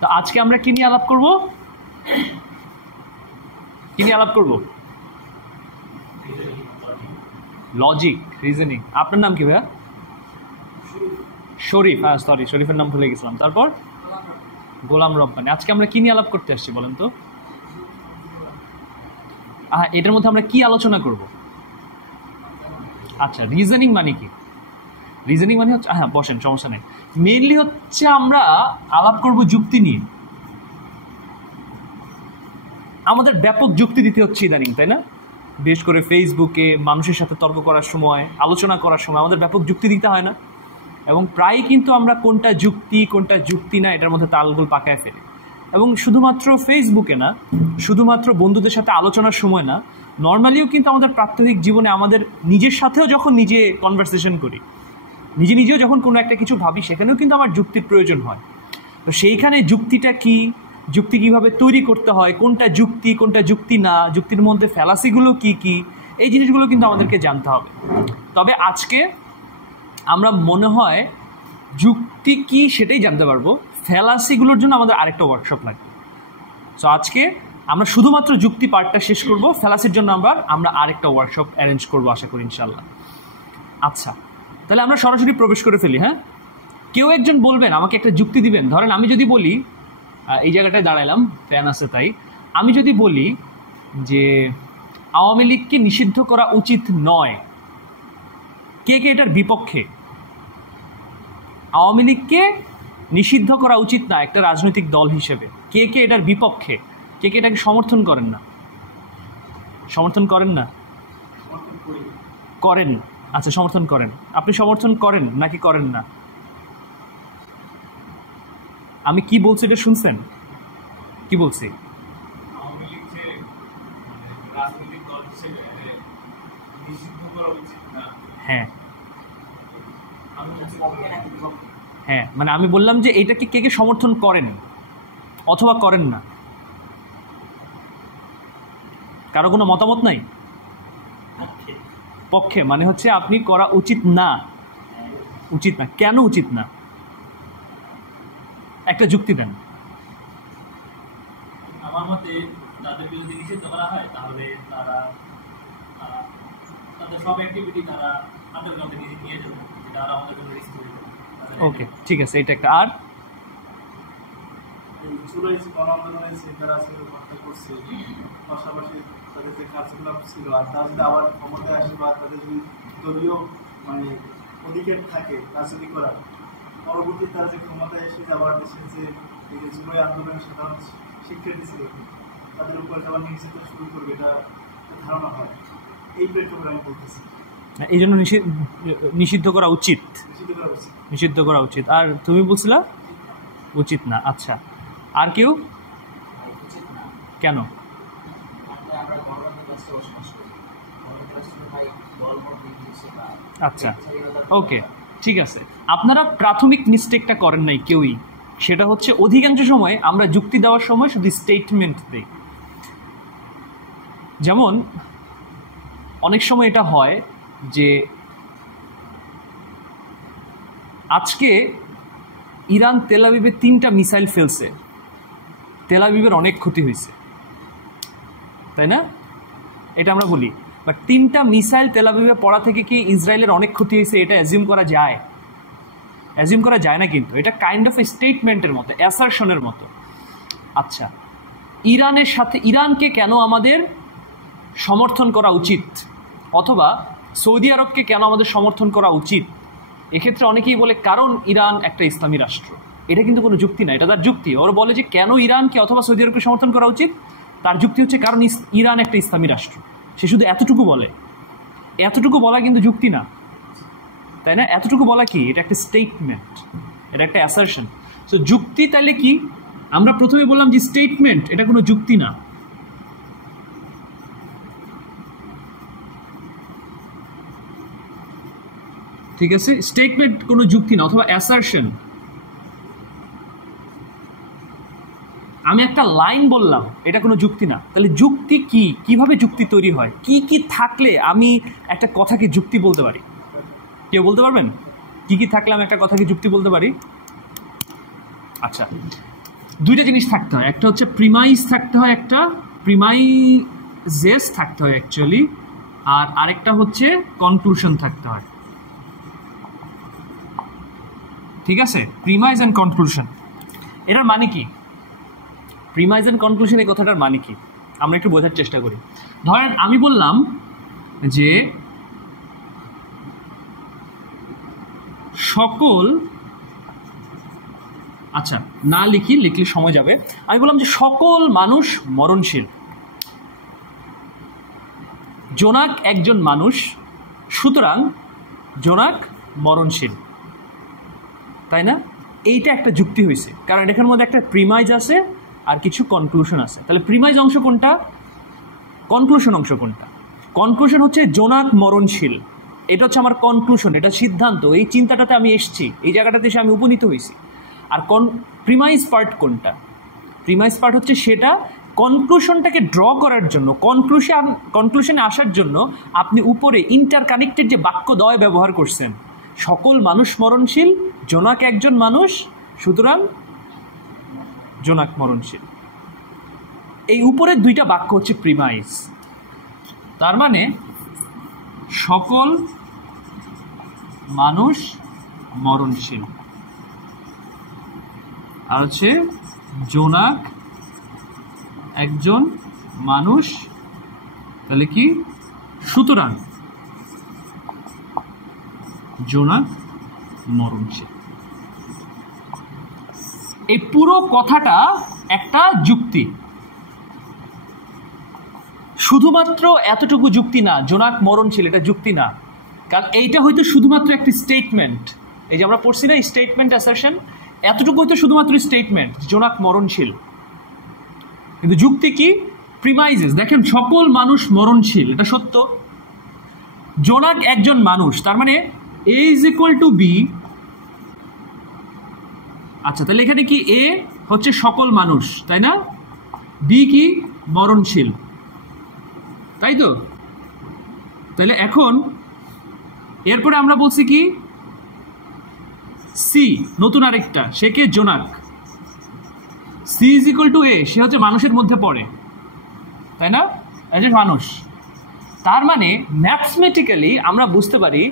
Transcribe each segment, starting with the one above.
তো আজকে আমরা কি নিয়ে আলাপ করব? কি নিয়ে আলাপ করব? Logic, reasoning. আপনার নাম কি ভাইয়া? শরীফ। হ্যাঁ সরি, শরীফের নাম ভুলে গেছিলাম। তারপর গোলাম রব্বানী। আজকে আমরা কি নিয়ে আলাপ করতে আসছি বলেন তো? হ্যাঁ, এটার মধ্যে আমরা কি আলোচনা করব? আচ্ছা, রিজনিং মানে কি? রিজনিং মানে হচ্ছে, হ্যাঁ বসেন, সমস্যা নেই। মেইনলি হচ্ছে আমরা আলাপ করব যুক্তি নিয়ে। আমাদের ব্যাপক যুক্তি দিতে হচ্ছে ইদানিং, তাই না? বিশেষ করে ফেসবুকে মানুষের সাথে তর্ক করার সময়, আলোচনা করার সময় আমাদের ব্যাপক যুক্তি দিতে হয় না? এবং প্রায় কিন্তু আমরা কোনটা যুক্তি না এটার মধ্যে তালগোল পাকায় ফেলি। এবং শুধুমাত্র ফেসবুকে না, শুধুমাত্র বন্ধুদের সাথে আলোচনার সময় না, নর্মালিও কিন্তু আমাদের প্রাত্যহিক জীবনে আমাদের নিজের সাথেও যখন নিজে কনভারসেশন করি, নিজেও যখন কোনো একটা কিছু ভাবি, সেখানেও কিন্তু আমার যুক্তির প্রয়োজন হয়। তো সেইখানে যুক্তিটা কি, যুক্তি কিভাবে তৈরি করতে হয়, কোনটা যুক্তি না, যুক্তির মধ্যে ফ্যালাসিগুলো কি, এই জিনিসগুলো কিন্তু আমাদেরকে জানতে হবে। তবে আজকে আমরা মনে হয় যুক্তি কি সেটাই জানতে পারবো, ফ্যালাসিগুলোর জন্য আমাদের আরেকটা ওয়ার্কশপ লাগবে। সো আজকে আমরা শুধুমাত্র যুক্তি পার্টটা শেষ করব, ফ্যালাসির জন্য আমরা আরেকটা ওয়ার্কশপ অ্যারেঞ্জ করবো আশা করি ইনশাল্লাহ। আচ্ছা, তাহলে আমরা সরাসরি প্রবেশ করে ফেলি। হ্যাঁ, কেউ একজন বলবেন, আমাকে একটা যুক্তি দিবেন। ধরেন আমি যদি বলি, এই জায়গাটায় দাঁড়াইলাম, ফ্যান আছে তাই, আমি যদি বলি যে আওয়ামী লীগকে নিষিদ্ধ করা উচিত নয়, কে এটার বিপক্ষে? আওয়ামী লীগকে নিষিদ্ধ করা উচিত না একটা রাজনৈতিক দল হিসেবে, কে এটার বিপক্ষে? কে এটাকে সমর্থন করেন না? করেন। আচ্ছা, সমর্থন করেন। আপনি সমর্থন করেন নাকি করেন না? আমি কি বলছি এটা শুনছেন? কি বলছি? হ্যাঁ হ্যাঁ, মানে আমি বললাম যে এইটাকে কে সমর্থন করেন অথবা করেন না। কারো কোনো মতামত নাই? পক্ষে মানে হচ্ছে আপনি করা উচিত না। কেন উচিত না? একটা যুক্তি দেন। আমার মতে তাদেরকে যদি নিষিদ্ধ করা হয় তাহলে তাদের সব অ্যাক্টিভিটি তারা আন্দোলনে নিয়ে যাবে, যেটা আর আমাদের জন্য রিস্ক হয়ে যাবে। ওকে, ঠিক আছে, এটা একটা। আর পাশাপাশি তাদের যে কার্যকলাপ ছিল, আর তারা যদি আবার ক্ষমতায় আসে বা তাদের যদি দলীয় অধিকার থাকে রাজনীতি করার, পরবর্তী তারা যে ক্ষমতায় এসে আবার দেশের যে জুলাই আন্দোলনের সাধারণ শিক্ষার্থী ছিল তাদের উপর আবার নির্যাতন শুরু করবে, এটা ধারণা হয়। এই প্রেক্ষাপটে আমি বলতেছি এই জন্য নিষিদ্ধ করা উচিত। আর তুমি বলছিলা উচিত না। আচ্ছা, আর কেউ? কেন? আচ্ছা, ওকে, ঠিক আছে। আপনারা প্রাথমিক মিস্টেকটা করেন নাই কেউই, সেটা হচ্ছে অধিকাংশ সময় আমরা যুক্তি দেওয়ার সময় শুধু স্টেটমেন্ট দিই। যেমন অনেক সময় এটা হয় যে আজকে ইরান তেল আবিবে 3টা মিসাইল ফেলছে, তেল আবিবের অনেক ক্ষতি হয়েছে, তাই না? এটা আমরা বলি। বাট 3টা মিসাইল তেল আবিবে পড়া থেকে কি ইসরায়েলের অনেক ক্ষতি হয়েছে এটা অ্যাজিউম করা যায়? অ্যাজিউম করা যায় না, কিন্তু এটা কাইন্ড অফ এ স্টেটমেন্টের মতো, অ্যাসারশনের মতো। আচ্ছা, ইরানের সাথে ইরানকে কেন আমাদের সমর্থন করা উচিত, অথবা সৌদি আরবকে কেন আমাদের সমর্থন করা উচিত? এক্ষেত্রে অনেকেই বলে কারণ ইরান একটা ইসলামী রাষ্ট্র। এটা কিন্তু কোনো যুক্তি না, এটা তার যুক্তি। ওরা বলে যে কেন ইরানকে অথবা সৌদি আরবকে সমর্থন করা উচিত, তার যুক্তি হচ্ছে কারণ ইরান একটা ইসলামী রাষ্ট্র। সে শুধু এতটুকু বলে, এতটুকু বলা কিন্তু যুক্তি না, তাই না? এতটুকু বলা কি? এটা একটা স্টেটমেন্ট, এটা একটা অ্যাসারশন। সো যুক্তি তাহলে কি? আমরা প্রথমে বললাম যে স্টেটমেন্ট, এটা কোনো যুক্তি না। ঠিক আছে, স্টেটমেন্ট কোনো যুক্তি না, অথবা অ্যাসারশন। আমি একটা লাইন বললাম, এটা কোনো যুক্তি না। তাহলে যুক্তি কি? কিভাবে যুক্তি তৈরি হয়? কি থাকলে আমি একটা কথাকে যুক্তি বলতে পারি? কেউ বলতে পারবেন কি থাকলে আমি একটা কথাকে যুক্তি বলতে পারি? আচ্ছা, দুইটা জিনিস থাকতে হয়, একটা হচ্ছে প্রিমাইজ থাকতে হয়, একটা প্রিমাইজেস থাকতে হয় অ্যাকচুয়ালি, আর আরেকটা হচ্ছে কনক্লুশন থাকতে হয়। ঠিক আছে, প্রিমাইজ অ্যান্ড কনক্লুশন, এটার মানে কি? প্রিমাইজ অ্যান্ড কনক্লুশন এই কথাটার মানে কি আমরা একটু বোঝার চেষ্টা করি। ধরেন আমি বললাম যে সকল, আচ্ছা না লিখলে সময় যাবে, আমি বললাম যে সকল মানুষ মরণশীল, জোনাক একজন মানুষ, সুতরাং জোনাক মরণশীল, তাই না? এইটা একটা যুক্তি হয়েছে, কারণ এখানের মধ্যে একটা প্রিমাইজ আছে আর কিছু কনক্লুশন আছে। তাহলে প্রিমাইজ অংশ কোনটা, কনক্লুশন অংশ কোনটা? কনক্লুশন হচ্ছে জোনাক মরণশীল, এটা হচ্ছে আমার কনক্লুশন, এটা সিদ্ধান্ত, এই চিন্তাটাতে আমি এসেছি, এই জায়গাটাতে এসে আমি উপনীত হয়েছি। আর প্রিমাইজ পার্ট কোনটা? প্রিমাইজ পার্ট হচ্ছে সেটা কনক্লুশনটাকে ড্র করার জন্য, কনক্লুশনে আসার জন্য আপনি উপরে ইন্টারকানেক্টেড যে বাক্যদ্বয় ব্যবহার করছেন, সকল মানুষ মরণশীল, জোনাক একজন মানুষ, সুতরাং জোনাক মরণশীল, এই উপরের দুইটা বাক্য হচ্ছে প্রিমাইজ। তার মানে সকল মানুষ মরণশীল, আর হচ্ছে জোনাক একজন মানুষ, তাহলে কি, সুতরাং জোনাক মরণশীল। এই পুরো কথাটা একটা যুক্তি, শুধুমাত্র এতটুকু যুক্তি না, জোনাক মরণশীল এটা যুক্তি না, কারণ এইটা হয়তো শুধুমাত্র একটি স্টেটমেন্ট, এই যে আমরা পড়ছি না স্টেটমেন্ট অ্যাসারশন, এতটুকু হয়তো শুধুমাত্র স্টেটমেন্ট জোনাক মরণশীল, কিন্তু যুক্তি কি? প্রিমাইজেস। দেখেন সকল মানুষ মরণশীল, এটা সত্য, জোনাক একজন মানুষ, তার মানে এ ইজ ইকুয়াল টু বি। আচ্ছা, তাহলে এখানে কি এ হচ্ছে সকল মানুষ, তাই না? বি কি? মরণশীল, তাই তো? তাহলে এখন এরপরে আমরা বলছি কি, সি নতুন আরেকটা, সে কে? জোনাক। সি ইজ ইকুয়াল টু এ, সে হচ্ছে মানুষের মধ্যে পড়ে, তাই না? এই যে মানুষ, তার মানে ম্যাথমেটিক্যালি আমরা বুঝতে পারি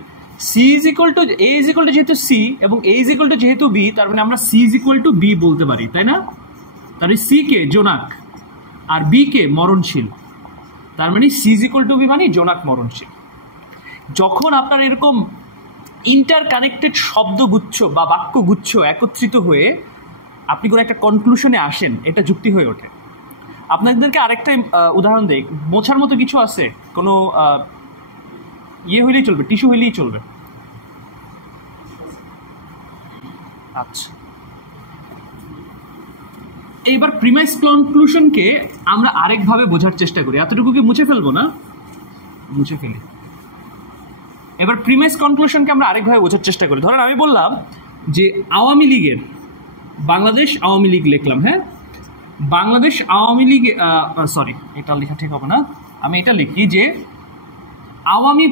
C is equal to A is equal to যেহেতু সি এবং এ ইজ ইকুয়াল টু যেহেতু বি, তার মানে আমরা C is equal to B বলতে পারি, তাই না? তাহলে সি কে? জোনাক, আর বি কে? মরণশীল, তার মানে C is equal to B মানে জোনাক মরণশীল। যখন আপনার এরকম ইন্টারকানেক্টেড শব্দগুচ্ছ বা বাক্যগুচ্ছ একত্রিত হয়ে আপনি কোনো একটা কনক্লুশনে আসেন, এটা যুক্তি হয়ে ওঠে। আপনাদেরকে আরেকটা উদাহরণ দেই, মোছার মতো কিছু আছে, কোনো ইয়ে হইলেই চলবে, টিস্যু হইলেই চলবে। আচ্ছা, এইবার প্রিমাইজ কনক্লুশনকে আমরা আরেকভাবে বোঝার চেষ্টা করি, এতটুকু কি মুছে ফেলবো না? মুছে ফেলি। এবার প্রিমাইজ কনক্লুশনকে আমরা আরেকভাবে বোঝার চেষ্টা করি। ধরেন আমি বললাম যে আওয়ামী লীগের, বাংলাদেশ আওয়ামী লীগ লিখলাম, হ্যাঁ, বাংলাদেশ আওয়ামী লীগ, সরি এটা লেখা ঠিক হবে না, আমি এটা লিখি যে আওয়ামী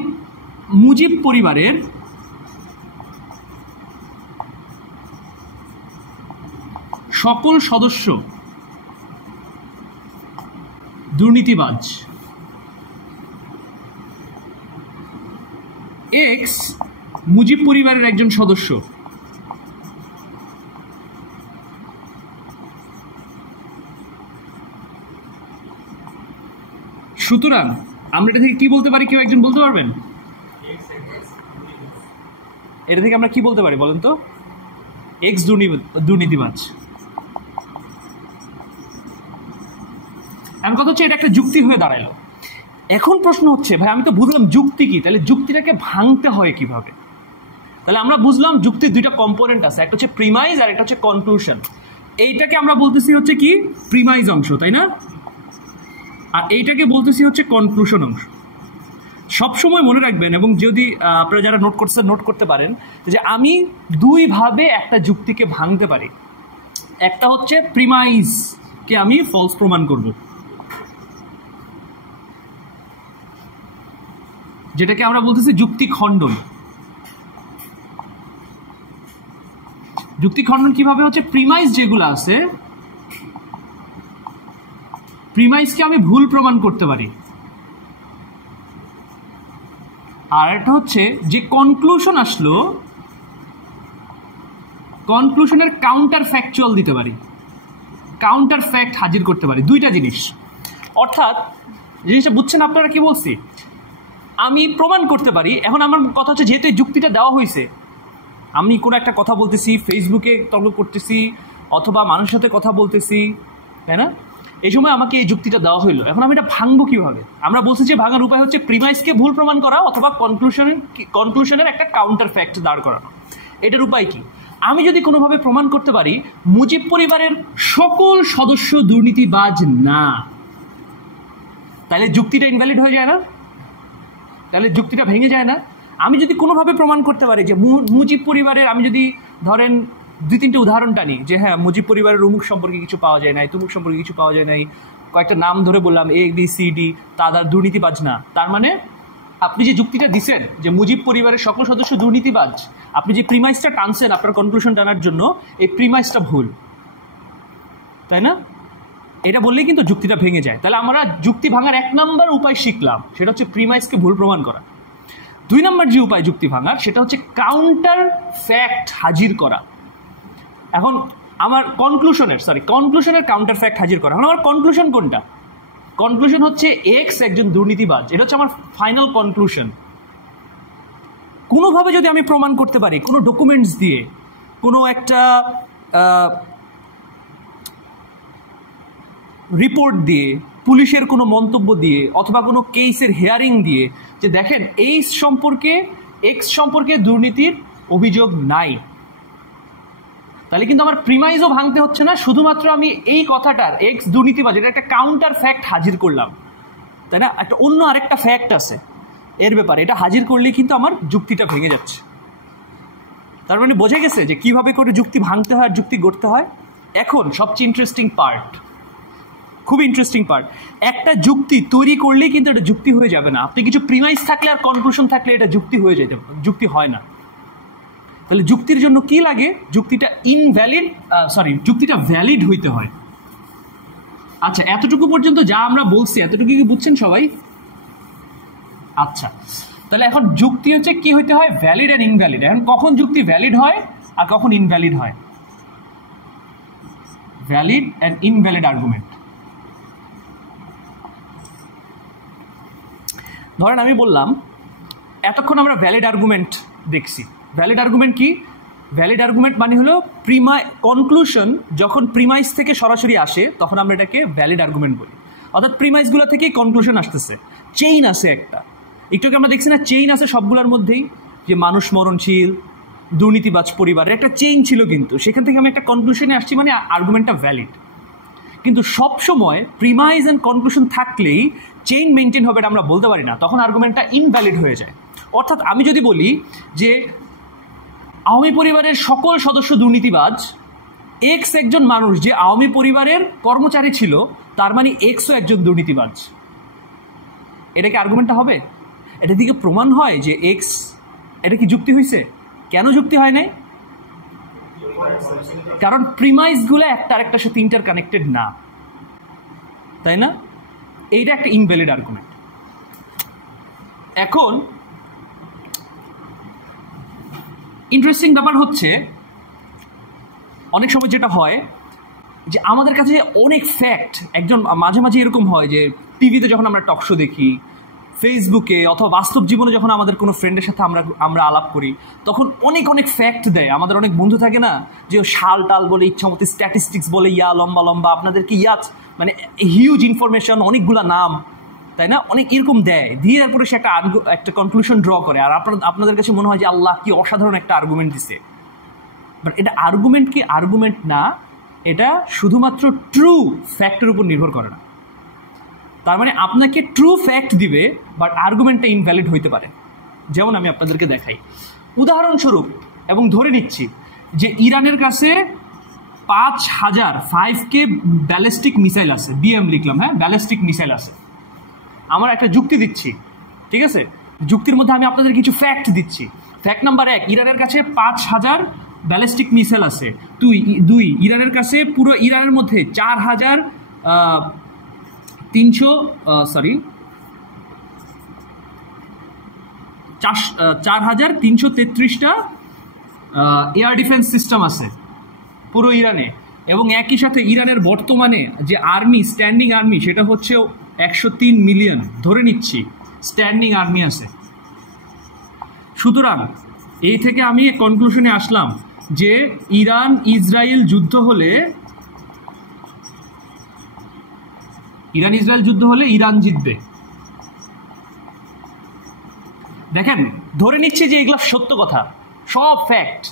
মুজিব পরিবারের সকল সদস্য দুর্নীতিবাজ। এক্স মুজিব পরিবারের একজন সদস্য, সুতরাং আমরা এটা থেকে কি বলতে পারি? কেউ একজন বলতে পারবেন? এটা থেকে আমরা কি বলতে পারি বলেন তো? এক্স দুর্নীতিবাজ। এখন কথা হচ্ছে এটা একটা যুক্তি হয়ে দাঁড়ালো। এখন প্রশ্ন হচ্ছে, ভাই আমি তো বুঝলাম যুক্তি কি, তাহলে যুক্তিটাকে ভাঙতে হয় কিভাবে? তাহলে আমরা বুঝলাম যুক্তির দুইটা কম্পোনেন্ট আছে, একটা হচ্ছে প্রিমাইজ আর একটা হচ্ছে কনক্লুশন। এইটাকে আমরা বলতেছি হচ্ছে কি? প্রিমাইজ অংশ, তাই না? আর এইটাকে বলতেছি হচ্ছে কনক্লুশন অংশ। সবসময় মনে রাখবেন, এবং যদি আপনারা যারা নোট করছেন নোট করতে পারেন, যে আমি দুইভাবে একটা যুক্তিকে ভাঙতে পারি। একটা হচ্ছে প্রিমাইজকে আমি ফলস প্রমাণ করব, যেটাকে আমরা বলতেছি যুক্তি খণ্ডন। যুক্তি খণ্ডন কিভাবে হচ্ছে? প্রিমাইজ যেগুলো আছে প্রিমাইসকে আমি ভুল প্রমাণ করতে পারি, আর একটা হচ্ছে যে কনক্লুশন আসলো, কনক্লুশনের কাউন্টার ফ্যাকচুয়াল দিতে পারি, কাউন্টার ফ্যাক্ট হাজির করতে পারি, দুইটা জিনিস। অর্থাৎ জিনিসটা বুঝছেন আপনারা কি বলছি? আমি প্রমাণ করতে পারি। এখন আমার কথা হচ্ছে, যেহেতু এই যুক্তিটা দেওয়া হয়েছে, আমি কোনো একটা কথা বলতেছি, ফেসবুকে তর্ক করতেছি অথবা মানুষের সাথে কথা বলতেছি, তাই না? এই সময় আমাকে এই যুক্তিটা দেওয়া হইলো, এখন আমি এটা ভাঙবো কিভাবে? আমরা বলছি যে ভাঙার উপায় হচ্ছে প্রিমাইসকে ভুল প্রমাণ করা অথবা কনক্লুশনের একটা কাউন্টার ফ্যাক্ট দাঁড় করানো। এটার উপায় কি? আমি যদি কোনোভাবে প্রমাণ করতে পারি মুজিব পরিবারের সকল সদস্য দুর্নীতিবাজ না, তাহলে যুক্তিটা ইনভ্যালিড হয়ে যায় না? তাহলে যুক্তিটা ভেঙে যায় না? আমি যদি কোনোভাবে প্রমাণ করতে পারি যে মুজিব পরিবারের, আমি যদি ধরেন 2-3টে উদাহরণ টানি যে হ্যাঁ মুজিব পরিবারের অমুক সম্পর্কে কিছু পাওয়া যায় নাই, তুমুক সম্পর্কে কিছু পাওয়া যায় নাই, কয়েকটা নাম ধরে বললাম ABCD, তারা দুর্নীতিবাজ না, তার মানে আপনি যে যুক্তিটা দিচ্ছেন যে মুজিব পরিবারের সকল সদস্য দুর্নীতিবাজ, আপনি যে প্রিমাইসটা টানছেন আপনার কনক্লুশন টানার জন্য, এই প্রিমাইসটা ভুল, তাই না? এটা বললেই কিন্তু যুক্তিটা ভেঙে যায়। তাহলে আমরা যুক্তি ভাঙার 1 নম্বর উপায় শিখলাম, সেটা হচ্ছে প্রিমাইসকে ভুল প্রমাণ করা। 2 নম্বর যে উপায় যুক্তি ভাঙার, সেটা হচ্ছে কাউন্টার ফ্যাক্ট হাজির করা। এখন আমার কনক্লুশনের কাউন্টার ফ্যাক্ট হাজির করা। এখন আমার কনক্লুশন কোনটা? কনক্লুশন হচ্ছে এক্স একজন দুর্নীতিবাজ, এটা হচ্ছে আমার ফাইনাল কনক্লুশন। কোনোভাবে যদি আমি প্রমাণ করতে পারি, কোনো ডকুমেন্টস দিয়ে, কোনো একটা রিপোর্ট দিয়ে, পুলিশের কোনো মন্তব্য দিয়ে, অথবা কোনো কেসের হিয়ারিং দিয়ে, যে দেখেন এক্স সম্পর্কে দুর্নীতির অভিযোগ নাই, তাহলে কিন্তু আমার প্রিমাইজও ভাঙতে হচ্ছে না, শুধুমাত্র আমি এই কথাটার এক্স দুর্নীতিবাজ, এটা একটা কাউন্টার ফ্যাক্ট হাজির করলাম, তাই না? একটা অন্য আরেকটা ফ্যাক্ট আছে এর ব্যাপারে, এটা হাজির করলেই কিন্তু আমার যুক্তিটা ভেঙে যাচ্ছে। তার মানে বোঝা গেছে যে কিভাবে করে যুক্তি ভাঙতে হয় আর যুক্তি গড়তে হয়। এখন সবচেয়ে ইন্টারেস্টিং পার্ট, খুব ইন্টারেস্টিং পার্ট, একটা যুক্তি তৈরি করলেই কিন্তু এটা যুক্তি হয়ে যাবে না। আপনি কিছু প্রিমাইস থাকলে আর কনক্লুশন থাকলে এটা যুক্তি হয়ে যেতে, যুক্তি হয় না। তাহলে যুক্তির জন্য কি লাগে? যুক্তিটা যুক্তিটা ভ্যালিড হইতে হয়। আচ্ছা, এতটুকু পর্যন্ত যা আমরা বলছি, এতটুকু কি বুঝছেন সবাই? আচ্ছা, তাহলে এখন যুক্তি হচ্ছে কি হইতে হয়? Valid and invalid. এখন কখন যুক্তি ভ্যালিড হয় আর কখন ইনভ্যালিড হয়? Valid and invalid argument. ধরেন আমি বললাম, এতক্ষণ আমরা ভ্যালিড আর্গুমেন্ট দেখছি। ভ্যালিড আর্গুমেন্ট কি? ভ্যালিড আর্গুমেন্ট মানে হলো কনক্লুশন যখন প্রিমাইস থেকে সরাসরি আসে তখন আমরা এটাকে ভ্যালিড আর্গুমেন্ট বলি। অর্থাৎ প্রিমাইসগুলো থেকেই কনক্লুশন আসতেছে, চেইন আছে একটা। একটু আমরা দেখছি না, চেইন আছে সবগুলোর মধ্যেই, যে মানুষ মরণশীল, দুর্নীতিবাজ পরিবারের একটা চেইন ছিল, কিন্তু সেখান থেকে আমি একটা কনক্লুশনে আসছি, মানে আর্গুমেন্টটা ভ্যালিড। কিন্তু সবসময় প্রিমাইস অ্যান্ড কনক্লুশন থাকলেই চেইন মেনটেন হবে এটা আমরা বলতে পারি না, তখন আর্গুমেন্টটা ইনভ্যালিড হয়ে যায়। অর্থাৎ আমি যদি বলি যে আওয়ামী পরিবারের সকল সদস্য দুর্নীতিবাজ, এক্স একজন মানুষ যে আওয়ামী পরিবারের কর্মচারী ছিল, তার মানে এক্সও একজন দুর্নীতিবাজ, এটা কি আর্গুমেন্টটা হবে? এটা দিকে প্রমাণ হয় যে এক্স, এটা কি যুক্তি হয়েছে? কেন যুক্তি হয় নাই? কারণ প্রিমাইসগুলো একটা আরেকটার সাথে ইন্টারকানেক্টেড না, তাই না? এইটা একটা ইনভ্যালিড আর্গুমেন্ট। এখন ইন্টারেস্টিং ব্যাপার হচ্ছে, অনেক সময় যেটা হয় যে আমাদের কাছে অনেক ফ্যাক্ট, একজন মাঝে মাঝে এরকম হয় যে টিভিতে যখন আমরা টক শো দেখি, ফেসবুকে অথবা বাস্তব জীবনে যখন আমাদের কোনো ফ্রেন্ডের সাথে আমরা আলাপ করি, তখন অনেক ফ্যাক্ট দেয়। আমাদের অনেক বন্ধু থাকে না, যে শাল টাল বলে, ইচ্ছা মতো স্ট্যাটিস্টিক্স বলে, লম্বা লম্বা আপনাদেরকে মানে হিউজ ইনফরমেশন, অনেকগুলা নাম, তাই না? অনেক এরকম দেয়, দিয়ে তারপরে সে একটা কনক্লুশন ড্র করে, আর আপনাদের কাছে মনে হয় যে আল্লাহ কি অসাধারণ একটা আর্গুমেন্ট দিছে। বাট এটা আর্গুমেন্ট কি? আর্গুমেন্ট না, এটা শুধুমাত্র ট্রু ফ্যাক্টের উপর নির্ভর করে না। তার মানে আপনাকে ট্রু ফ্যাক্ট দিবে, বাট আর্গুমেন্টটা ইনভ্যালিড হইতে পারে। যেমন আমি আপনাদেরকে দেখাই উদাহরণস্বরূপ, এবং ধরে নিচ্ছি যে ইরানের কাছে 5000 5K ব্যালিস্টিক মিসাইল আছে, BM লিখলাম, হ্যাঁ, ব্যালিস্টিক মিসাইল আছে। আমার একটা যুক্তি দিচ্ছি, ঠিক আছে? যুক্তির মধ্যে আমি আপনাদের কিছু ফ্যাক্ট দিচ্ছি। ফ্যাক্ট নাম্বার 1, ইরানের কাছে 5000 ব্যালিস্টিক মিসাইল আছে। 2, ইরানের কাছে পুরো ইরানের মধ্যে 4000 4333টা এয়ার ডিফেন্স সিস্টেম আছে পুরো ইরানে, এবং একই সাথে ইরানের বর্তমানে যে আর্মি, স্ট্যান্ডিং আর্মি, সেটা হচ্ছে 103 মিলিয়ন ধরে নিচ্ছি স্ট্যান্ডিং আর্মি আছে। সুতরাং এই থেকে আমি কনক্লুশনে আসলাম যে ইরান ইসরায়েল যুদ্ধ হলে ইরান জিতবে। দেখেন, ধরে নিচ্ছি যে এগুলো সত্য কথা, সব ফ্যাক্ট,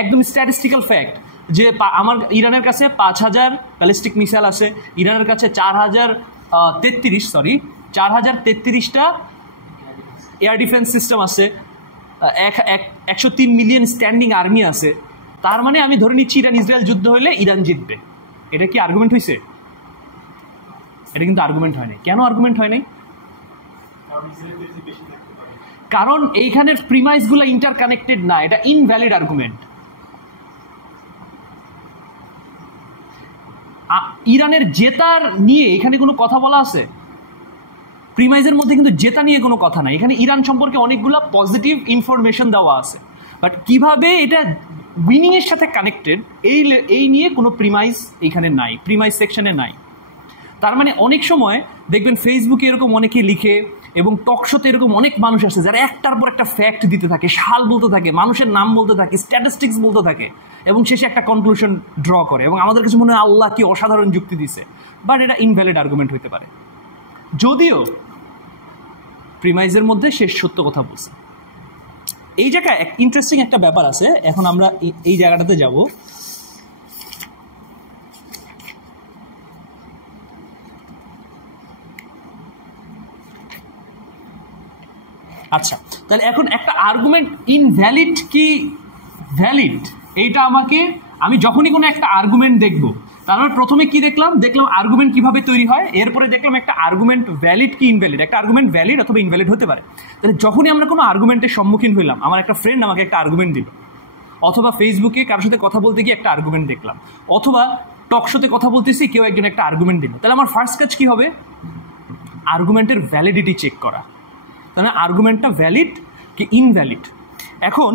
একদম স্ট্যাটিস্টিক্যাল ফ্যাক্ট, যে আমার ইরানের কাছে 5000 ব্যালিস্টিক মিসাইল আছে, ইরানের কাছে 4033টা এয়ার ডিফেন্স সিস্টেম আছে, 103 মিলিয়ন স্ট্যান্ডিং আর্মি আছে। তার মানে আমি ধরে নিচ্ছি ইরান ইসরায়েল যুদ্ধ হলে ইরান জিতবে। এটা কি আর্গুমেন্ট হয়েছে? এটা কিন্তু আর্গুমেন্ট হয় নাই। কেন আর্গুমেন্ট হয় নাই? কারণ এইখানের প্রিমাইসগুলো ইন্টারকানেক্টেড না, এটা ইনভ্যালিড আর্গুমেন্ট। ইরানের জেতার নিয়ে এখানে কোনো কথা বলা আছে? প্রিমাইজের মধ্যে কিন্তু জেতা নিয়ে কোনো কথা নাই। এখানে ইরান সম্পর্কে অনেকগুলো পজিটিভ ইনফরমেশন দেওয়া আছে, বাট কিভাবে এটা উইনিং এর সাথে কানেক্টেড এই নিয়ে কোনো প্রিমাইজ এখানে নাই, প্রিমাইজ সেকশনে নাই। তার মানে অনেক সময় দেখবেন ফেসবুকে এরকম অনেকে লিখে, এবং টকশোতে এরকম অনেক মানুষ আসছে যারা একটার পর একটা ফ্যাক্ট দিতে থাকে, সাল বলতে থাকে, মানুষের নাম বলতে থাকে, স্ট্যাটিস্টিক্স বলতে থাকে, এবং শেষে একটা কনক্লুশন ড্র করে, এবং আমাদের কাছে মনে হয় আল্লাহ কি অসাধারণ যুক্তি দিছে। বাট এটা ইনভ্যালিড আর্গুমেন্ট হতে পারে, যদিও প্রিমাইজের মধ্যে শেষ সত্য কথা বলছে। এই জায়গায় ইন্টারেস্টিং একটা ব্যাপার আছে, এখন আমরা এই জায়গাটাতে যাব। আচ্ছা, তাহলে এখন একটা আর্গুমেন্ট ইনভ্যালিড কি ভ্যালিড, এইটা আমি যখনই কোনো একটা আর্গুমেন্ট দেখব, তার মানে প্রথমে কি দেখলাম আর্গুমেন্ট কিভাবে তৈরি হয়, এরপরে দেখলাম একটা আর্গুমেন্ট ভ্যালিড কি ইনভ্যালিড। একটা আর্গুমেন্ট ভ্যালিড অথবা ইনভ্যালিড হতে পারে। তাহলে যখনই আমরা কোনো আর্গুমেন্টের সম্মুখীন হইলাম, আমার একটা ফ্রেন্ড আমাকে একটা আর্গুমেন্ট দিল, অথবা ফেসবুকে কারোর সাথে কথা বলতে গিয়ে একটা আর্গুমেন্ট দেখলাম, অথবা টকশোতে কথা বলতেছি কেউ একজন একটা আর্গুমেন্ট দিল, তাহলে আমার ফার্স্ট কাজ কি হবে? আর্গুমেন্টের ভ্যালিডিটি চেক করা। তাহলে আর্গুমেন্টটা ভ্যালিড কি ইনভ্যালিড। এখন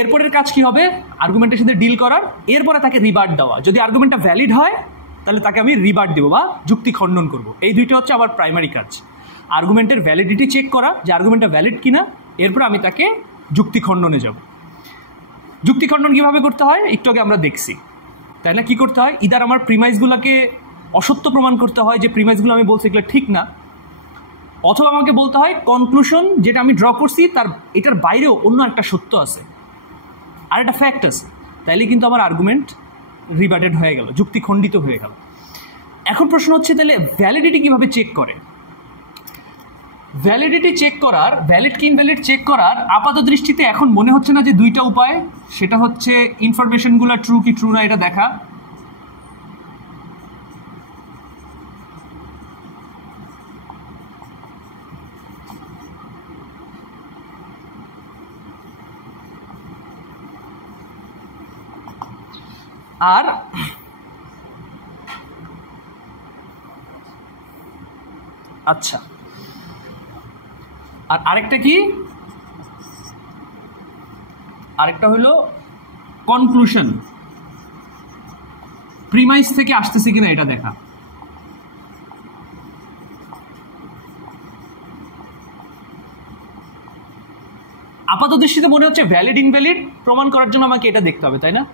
এরপরের কাজ কি হবে? আর্গুমেন্টের সাথে ডিল করার, এরপরে তাকে রিবার্ট দেওয়া। যদি আর্গুমেন্টটা ভ্যালিড হয় তাহলে তাকে আমি রিবার্ট দেবো বা যুক্তি খণ্ডন করবো। এই দুইটা হচ্ছে আমার প্রাইমারি কাজ, আর্গুমেন্টের ভ্যালিডিটি চেক করা যে আর্গুমেন্টটা ভ্যালিড কিনা, এরপর আমি তাকে যুক্তি খণ্ডনে যাব। যুক্তি খণ্ডন কীভাবে করতে হয় একটু আগে আমরা দেখছি, তাই না? কী করতে হয়? ইদার আমার প্রিমাইসগুলোকে অসত্য প্রমাণ করতে হয়, যে প্রিমাইসগুলো আমি বলছি এগুলো ঠিক না, অথবা আমাকে বলতে হয় কনক্লুশন যেটা আমি ড্র করছি এটার বাইরেও অন্য একটা সত্য আছে, আর একটা ফ্যাক্ট আছে। তাইলে কিন্তু আমার আর্গুমেন্ট রিবার্টেড হয়ে গেল, যুক্তি খণ্ডিত হয়ে গেল। এখন প্রশ্ন হচ্ছে, তাহলে ভ্যালিডিটি কিভাবে চেক করে? ভ্যালিডিটি চেক করার, ভ্যালিড কি ইনভ্যালিড চেক করার আপাত দৃষ্টিতে এখন মনে হচ্ছে না যে দুইটা উপায়, সেটা হচ্ছে ইনফরমেশনগুলো ট্রু কি ট্রু না এটা দেখা, আর আচ্ছা, আর আরেকটা কি? আরেকটা হলো কনক্লুশন, প্রিমাইস থেকে আসতেছে কিনা এটা দেখা। আপাত দৃষ্টিতে মনে হচ্ছে ভ্যালিড ইনভ্যালিড প্রমাণ করার জন্য আমাকে এটা দেখতে হবে, তাই না?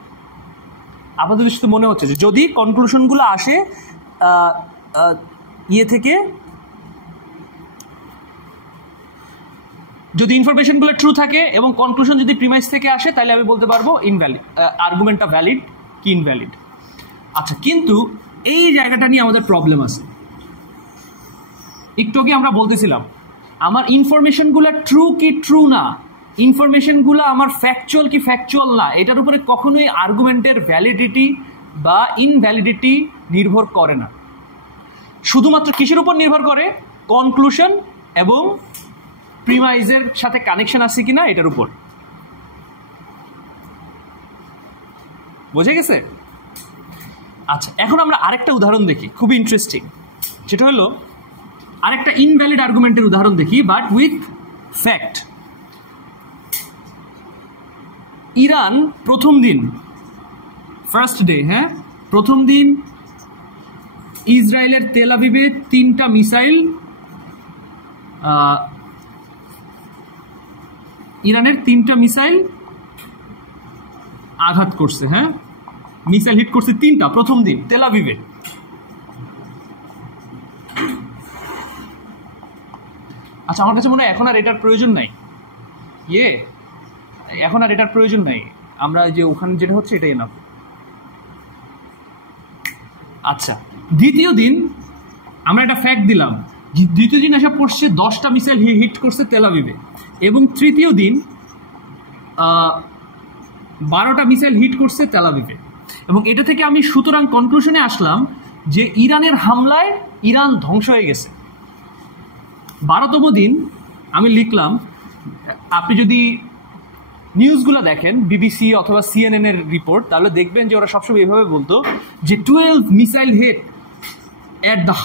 আপাত দৃষ্টিতে মনে হচ্ছে যে যদি কনক্লুশনগুলো আসে ইয়ে থেকে, যদি ইনফরমেশনগুলো ট্রু থাকে এবং কনক্লুশন যদি প্রিমাইস থেকে আসে, তাহলে আমি বলতে পারবো ইনভ্যালিড, আর্গুমেন্টটা ভ্যালিড কি ইনভ্যালিড। আচ্ছা, কিন্তু এই জায়গাটা নিয়ে আমাদের প্রবলেম আছে। একটু আগে আমরা বলতেছিলাম আমার ইনফরমেশনগুলো ট্রু কি ট্রু না, ইনফরমেশনগুলো আমার ফ্যাকচুয়াল কি ফ্যাকচুয়াল না, এটার উপরে কখনোই আর্গুমেন্টের ভ্যালিডিটি বা ইনভ্যালিডিটি নির্ভর করে না। শুধুমাত্র কিসের উপর নির্ভর করে? কনক্লুশন এবং প্রিমাইজের সাথে কানেকশন আছে কিনা এটার উপর। বোঝা গেছে? আচ্ছা, এখন আমরা আরেকটা উদাহরণ দেখি, খুবই ইন্টারেস্টিং। সেটা হলো আরেকটা ইনভ্যালিড আর্গুমেন্টের উদাহরণ দেখি, বাট উইথ ফ্যাক্ট। ইরান প্রথম দিন, ফার্স্ট ডে, হ্যাঁ, প্রথম দিন ইসরায়েলের তেল আবিবে 3টা মিসাইল, ইরানের 3টা মিসাইল আঘাত করছে, হ্যাঁ, মিসাইল হিট করছে 3টা প্রথম দিন তেল আবিবে। আচ্ছা, আমার কাছে মনে হয় এখন আর এটার প্রয়োজন নাই, এখন আর এটার প্রয়োজন নাই, আমরা যে ওখানে যেটা হচ্ছে এটাই না। আচ্ছা, দ্বিতীয় দিন আমরা একটা ফ্যাক্ট দিলাম, দ্বিতীয় দিন এসে পড়ছে 10টা মিসাইল হিট করছে তেল আবিবে, এবং তৃতীয় দিন 12টা মিসাইল হিট করছে তেল আবিবে। এবং এটা থেকে আমি সুতরাং কনক্লুশনে আসলাম যে ইরানের হামলায় ইরান ধ্বংস হয়ে গেছে। 12তম দিন আমি লিখলাম, আপনি যদি নিউজগুলো দেখেন, বিবিসি অথবা CNN এর রিপোর্ট, তাহলে দেখবেন যে ওরা সবসময় এইভাবে বলতো যে 12 missile hit at the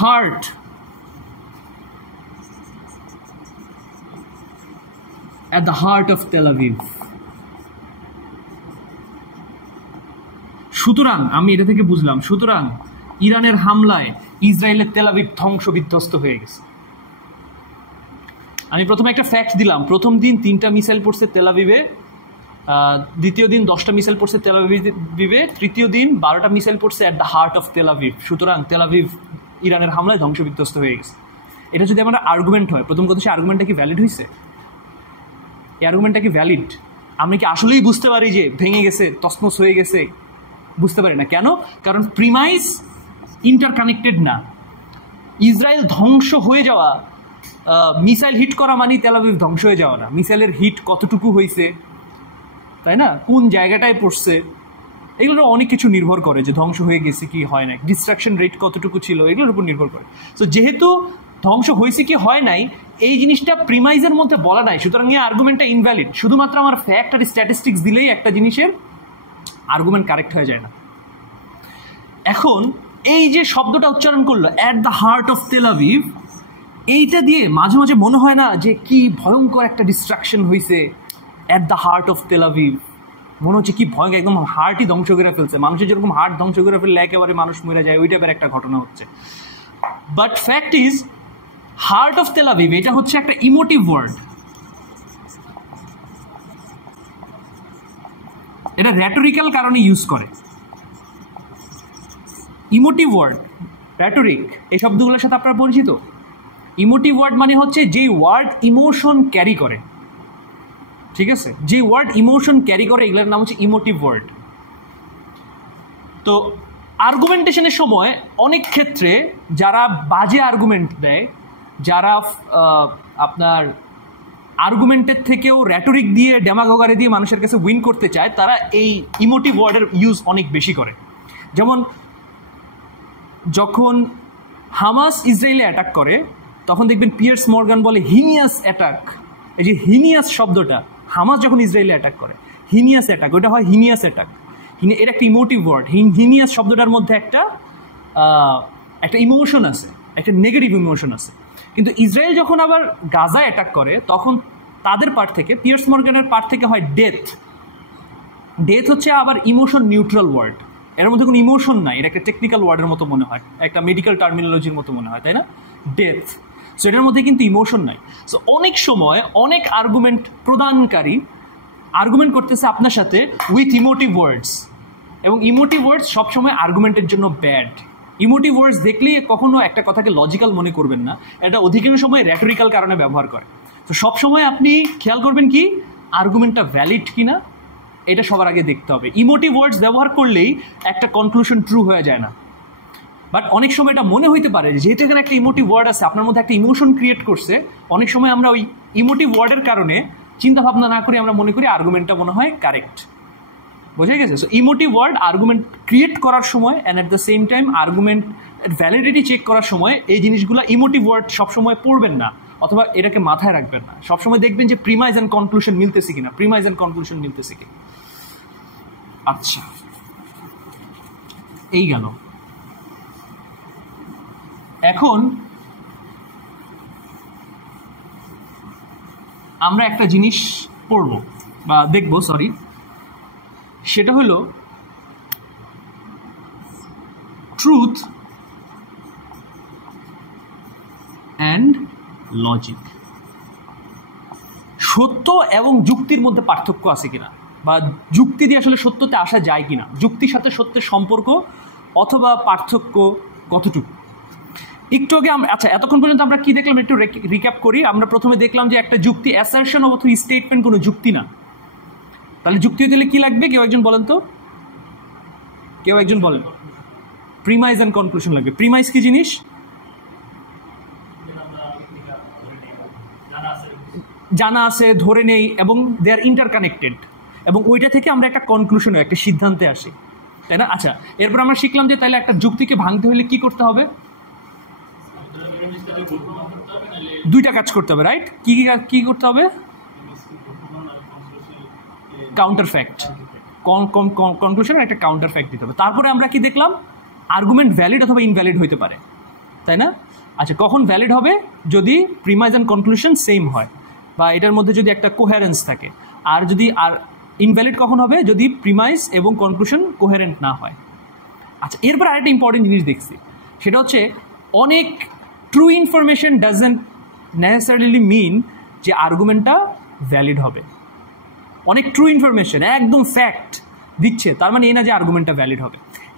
heart of Tel Aviv. সুতরাং আমি এটা থেকে বুঝলাম, সুতরাং ইরানের হামলায় ইসরায়েলের তেল আবিব ধ্বংস বিধ্বস্ত হয়ে গেছে। আমি প্রথমে একটা ফ্যাক্ট দিলাম, প্রথম দিন 3টা মিসাইল পড়ছে তেল আবিবে, দ্বিতীয় দিন 10টা মিসাইল পড়ছে তেল আবিবে, তৃতীয় দিন 12টা মিসাইল পড়ছে at the heart of Tel Aviv. সুতরাং তেল আবিব ইরানের হামলায় ধ্বংস বিধ্বস্ত হয়ে গেছে। এটা যদি আমার আর্গুমেন্ট হয়, প্রথম কথা, সে আর্গুমেন্টটা কি ভ্যালিড হয়েছে? এই আর্গুমেন্টটা কি ভ্যালিড? আমি কি আসলেই বুঝতে পারি যে ভেঙে গেছে, তছনছ হয়ে গেছে? বুঝতে পারি না। কেন? কারণ প্রিমাইস ইন্টারকানেক্টেড না। ইসরায়েল ধ্বংস হয়ে যাওয়া, মিসাইল হিট করা মানে তেল আবিব ধ্বংস হয়ে যাওয়া না। মিসাইলের হিট কতটুকু হয়েছে, তাই না, কোন জায়গাটায় পড়ছে, এগুলোর অনেক কিছু নির্ভর করে যে ধ্বংস হয়ে গেছে কি হয় নাই, ডিস্ট্রাকশন রেট কতটুকু ছিল, এগুলোর উপর নির্ভর করে। তো যেহেতু ধ্বংস হয়েছে কি হয় নাই এই জিনিসটা প্রিমাইজের মধ্যে বলা নাই, সুতরাং এই আর্গুমেন্টটা ইনভ্যালিড। শুধুমাত্র আমার ফ্যাক্ট আর স্ট্যাটিস্টিক্স দিলেই একটা জিনিসের আর্গুমেন্ট কারেক্ট হয়ে যায় না। এখন এই যে শব্দটা উচ্চারণ করলো, at the heart of Tel Aviv, এইটা দিয়ে মাঝে মাঝে মনে হয় না যে কি ভয়ঙ্কর একটা ডিস্ট্রাকশন হয়েছে? At the heart of Tel Aviv মনে হচ্ছে কি ভয়ঙ্কর, একদম হার্টই ধ্বংস করে ফেলছে। মানুষের যেরকম হার্ট ধ্বংস করে ফেললে একেবারে মানুষ মরে যায়, ওই টাইপের একটা ঘটনা হচ্ছে। But fact is, heart of Tel Aviv এটা হচ্ছে একটা ইমোটিভ ওয়ার্ড। এটা র্যাটোরিক্যাল কারণে ইউজ করে। ইমোটিভ ওয়ার্ড, র্যাটোরিক, এই শব্দগুলোর সাথে আপনারা পরিচিত? ইমোটিভ ওয়ার্ড মানে হচ্ছে যেই ওয়ার্ড ইমোশন ক্যারি করে, ঠিক আছে, যে ওয়ার্ড ইমোশন ক্যারি করে এগুলোর নাম হচ্ছে ইমোটিভ ওয়ার্ড। তো আর্গুমেন্টেশনের সময় অনেক ক্ষেত্রে যারা বাজে আর্গুমেন্ট দেয়, যারা আপনার আর্গুমেন্টের থেকেও র্যাটোরিক দিয়ে, ডেমাগোগারি দিয়ে মানুষের কাছে উইন করতে চায়, তারা এই ইমোটিভ ওয়ার্ডের ইউজ অনেক বেশি করে। যেমন যখন হামাস ইসরায়েলে অ্যাটাক করে তখন দেখবেন পিয়ার্স মর্গান বলে হিনিয়াস অ্যাটাক। এই যে হিনিয়াস শব্দটা, হামাস যখন ইসরায়েলে অ্যাটাক করে, হিনিয়াস অ্যাটাক, ওইটা হয় হিনিয়াস অ্যাটাক। এটা একটা ইমোটিভ ওয়ার্ড। হিনিয়াস শব্দটার মধ্যে একটা ইমোশন আছে, একটা নেগেটিভ ইমোশন আছে। কিন্তু ইসরায়েল যখন আবার গাজা অ্যাটাক করে তখন তাদের পার্ট থেকে, পিয়ার্স মর্গানের পার্ট থেকে হয় ডেথ। ডেথ হচ্ছে আবার ইমোশন নিউট্রাল ওয়ার্ড, এর মধ্যে কোনো ইমোশন নাই, এটা একটা টেকনিক্যাল ওয়ার্ডের মতো মনে হয়, একটা মেডিকেল টার্মিনোলজির মতো মনে হয়, তাই না? ডেথ। সো এটার মধ্যে কিন্তু ইমোশন নাই। সো অনেক সময় অনেক আর্গুমেন্ট প্রদানকারী আর্গুমেন্ট করতেছে আপনার সাথে উইথ ইমোটিভ ওয়ার্ডস, এবং ইমোটিভ ওয়ার্ডস সবসময় আর্গুমেন্টের জন্য ব্যাড। ইমোটিভ ওয়ার্ডস দেখলেই কখনো একটা কথাকে লজিক্যাল মনে করবেন না, এটা অধিকাংশ সময় র্যাটোরিক্যাল কারণে ব্যবহার করে। তো সবসময় আপনি খেয়াল করবেন কি আর্গুমেন্টটা ভ্যালিড কিনা, এটা সবার আগে দেখতে হবে। ইমোটিভ ওয়ার্ডস ব্যবহার করলেই একটা কনক্লুশন ট্রু হয়ে যায় না। বাট অনেক সময় এটা মনে হইতে পারে যেহেতু এখানে একটা ইমোটিভ ওয়ার্ড আছে, আপনার মধ্যে একটা ইমোশন ক্রিয়েট করছে, অনেক সময় আমরা ওই ইমোটিভ ওয়ার্ডের কারণে চিন্তা ভাবনা না করে আমরা মনে করি আর্গুমেন্টটা মনে হয় কারেক্ট। বোঝা গেছে? So emotive word argument create করার সময় and at the same time argument validity check করার সময় এই জিনিসগুলো ইমোটিভ ওয়ার্ড সবসময় পড়বেন না, অথবা এটাকে মাথায় রাখবেন না। সবসময় দেখবেন যে প্রিমাইজ অ্যান্ড কনক্লুশন মিলতেছে কিনা, প্রিমাইজ অ্যান্ড কনক্লুশন মিলতেছে কিনা। আচ্ছা, এই গেল। এখন আমরা একটা জিনিস পড়ব বা দেখব, সরি, সেটা হলো ট্রুথ অ্যান্ড লজিক। সত্য এবং যুক্তির মধ্যে পার্থক্য আছে কিনা, বা যুক্তি দিয়ে আসলে সত্যতে আসা যায় কিনা, যুক্তির সাথে সত্যের সম্পর্ক অথবা পার্থক্য কতটুকু। একটু আগে আমরা, আচ্ছা এতক্ষণ পর্যন্ত আমরা কি দেখলাম একটু রিক্যাপ করি। আমরা প্রথমে দেখলাম যে একটা যুক্তি অ্যাসারশন অথবা স্টেটমেন্ট কোনো যুক্তি না। তাহলে যুক্তি দিলে কি লাগবে, কেউ একজন বলেন তো, কেউ একজন বলেন। প্রিমাইজ অ্যান্ড কনক্লুশন লাগবে। প্রিমাইজ কি জিনিস? জানা আছে, ধরে নেই, এবং দে আর ইন্টারকানেক্টেড, এবং ওইটা থেকে আমরা একটা কনক্লুশনে, একটা সিদ্ধান্তে আসি, তাই না? আচ্ছা, এরপর আমরা শিখলাম যে তাহলে একটা যুক্তিকে ভাঙতে হলে কি করতে হবে? দুইটা কাজ করতে হবে, রাইট? কি কি করতে হবে? কাউন্টার ফ্যাক্ট, কনক্লুশনের একটা কাউন্টার ফ্যাক্ট দিতে হবে। তারপরে আমরা কি দেখলাম? আর্গুমেন্ট ভ্যালিড অথবা ইনভ্যালিড হইতে পারে, তাই না? আচ্ছা, কখন ভ্যালিড হবে? যদি প্রিমাইজ অ্যান্ড কনক্লুশন সেম হয়, বা এটার মধ্যে যদি একটা কোহেরেন্স থাকে। আর যদি আর ইনভ্যালিড কখন হবে? যদি প্রিমাইজ এবং কনক্লুশন কোহেরেন্ট না হয়। আচ্ছা, এরপর আরেকটা ইম্পর্টেন্ট জিনিস দেখছি, সেটা হচ্ছে অনেক ট্রু ইনফরমেশন ডাজেন্ট নেসেসারিলি মিন যে আর্গুমেন্টটা ভ্যালিড হবে। অনেক ট্রু ইনফরমেশন একদম ফ্যাক্ট দিচ্ছে, তার মানে এই না যে আর্গুমেন্টটা ভ্যালিড হবে।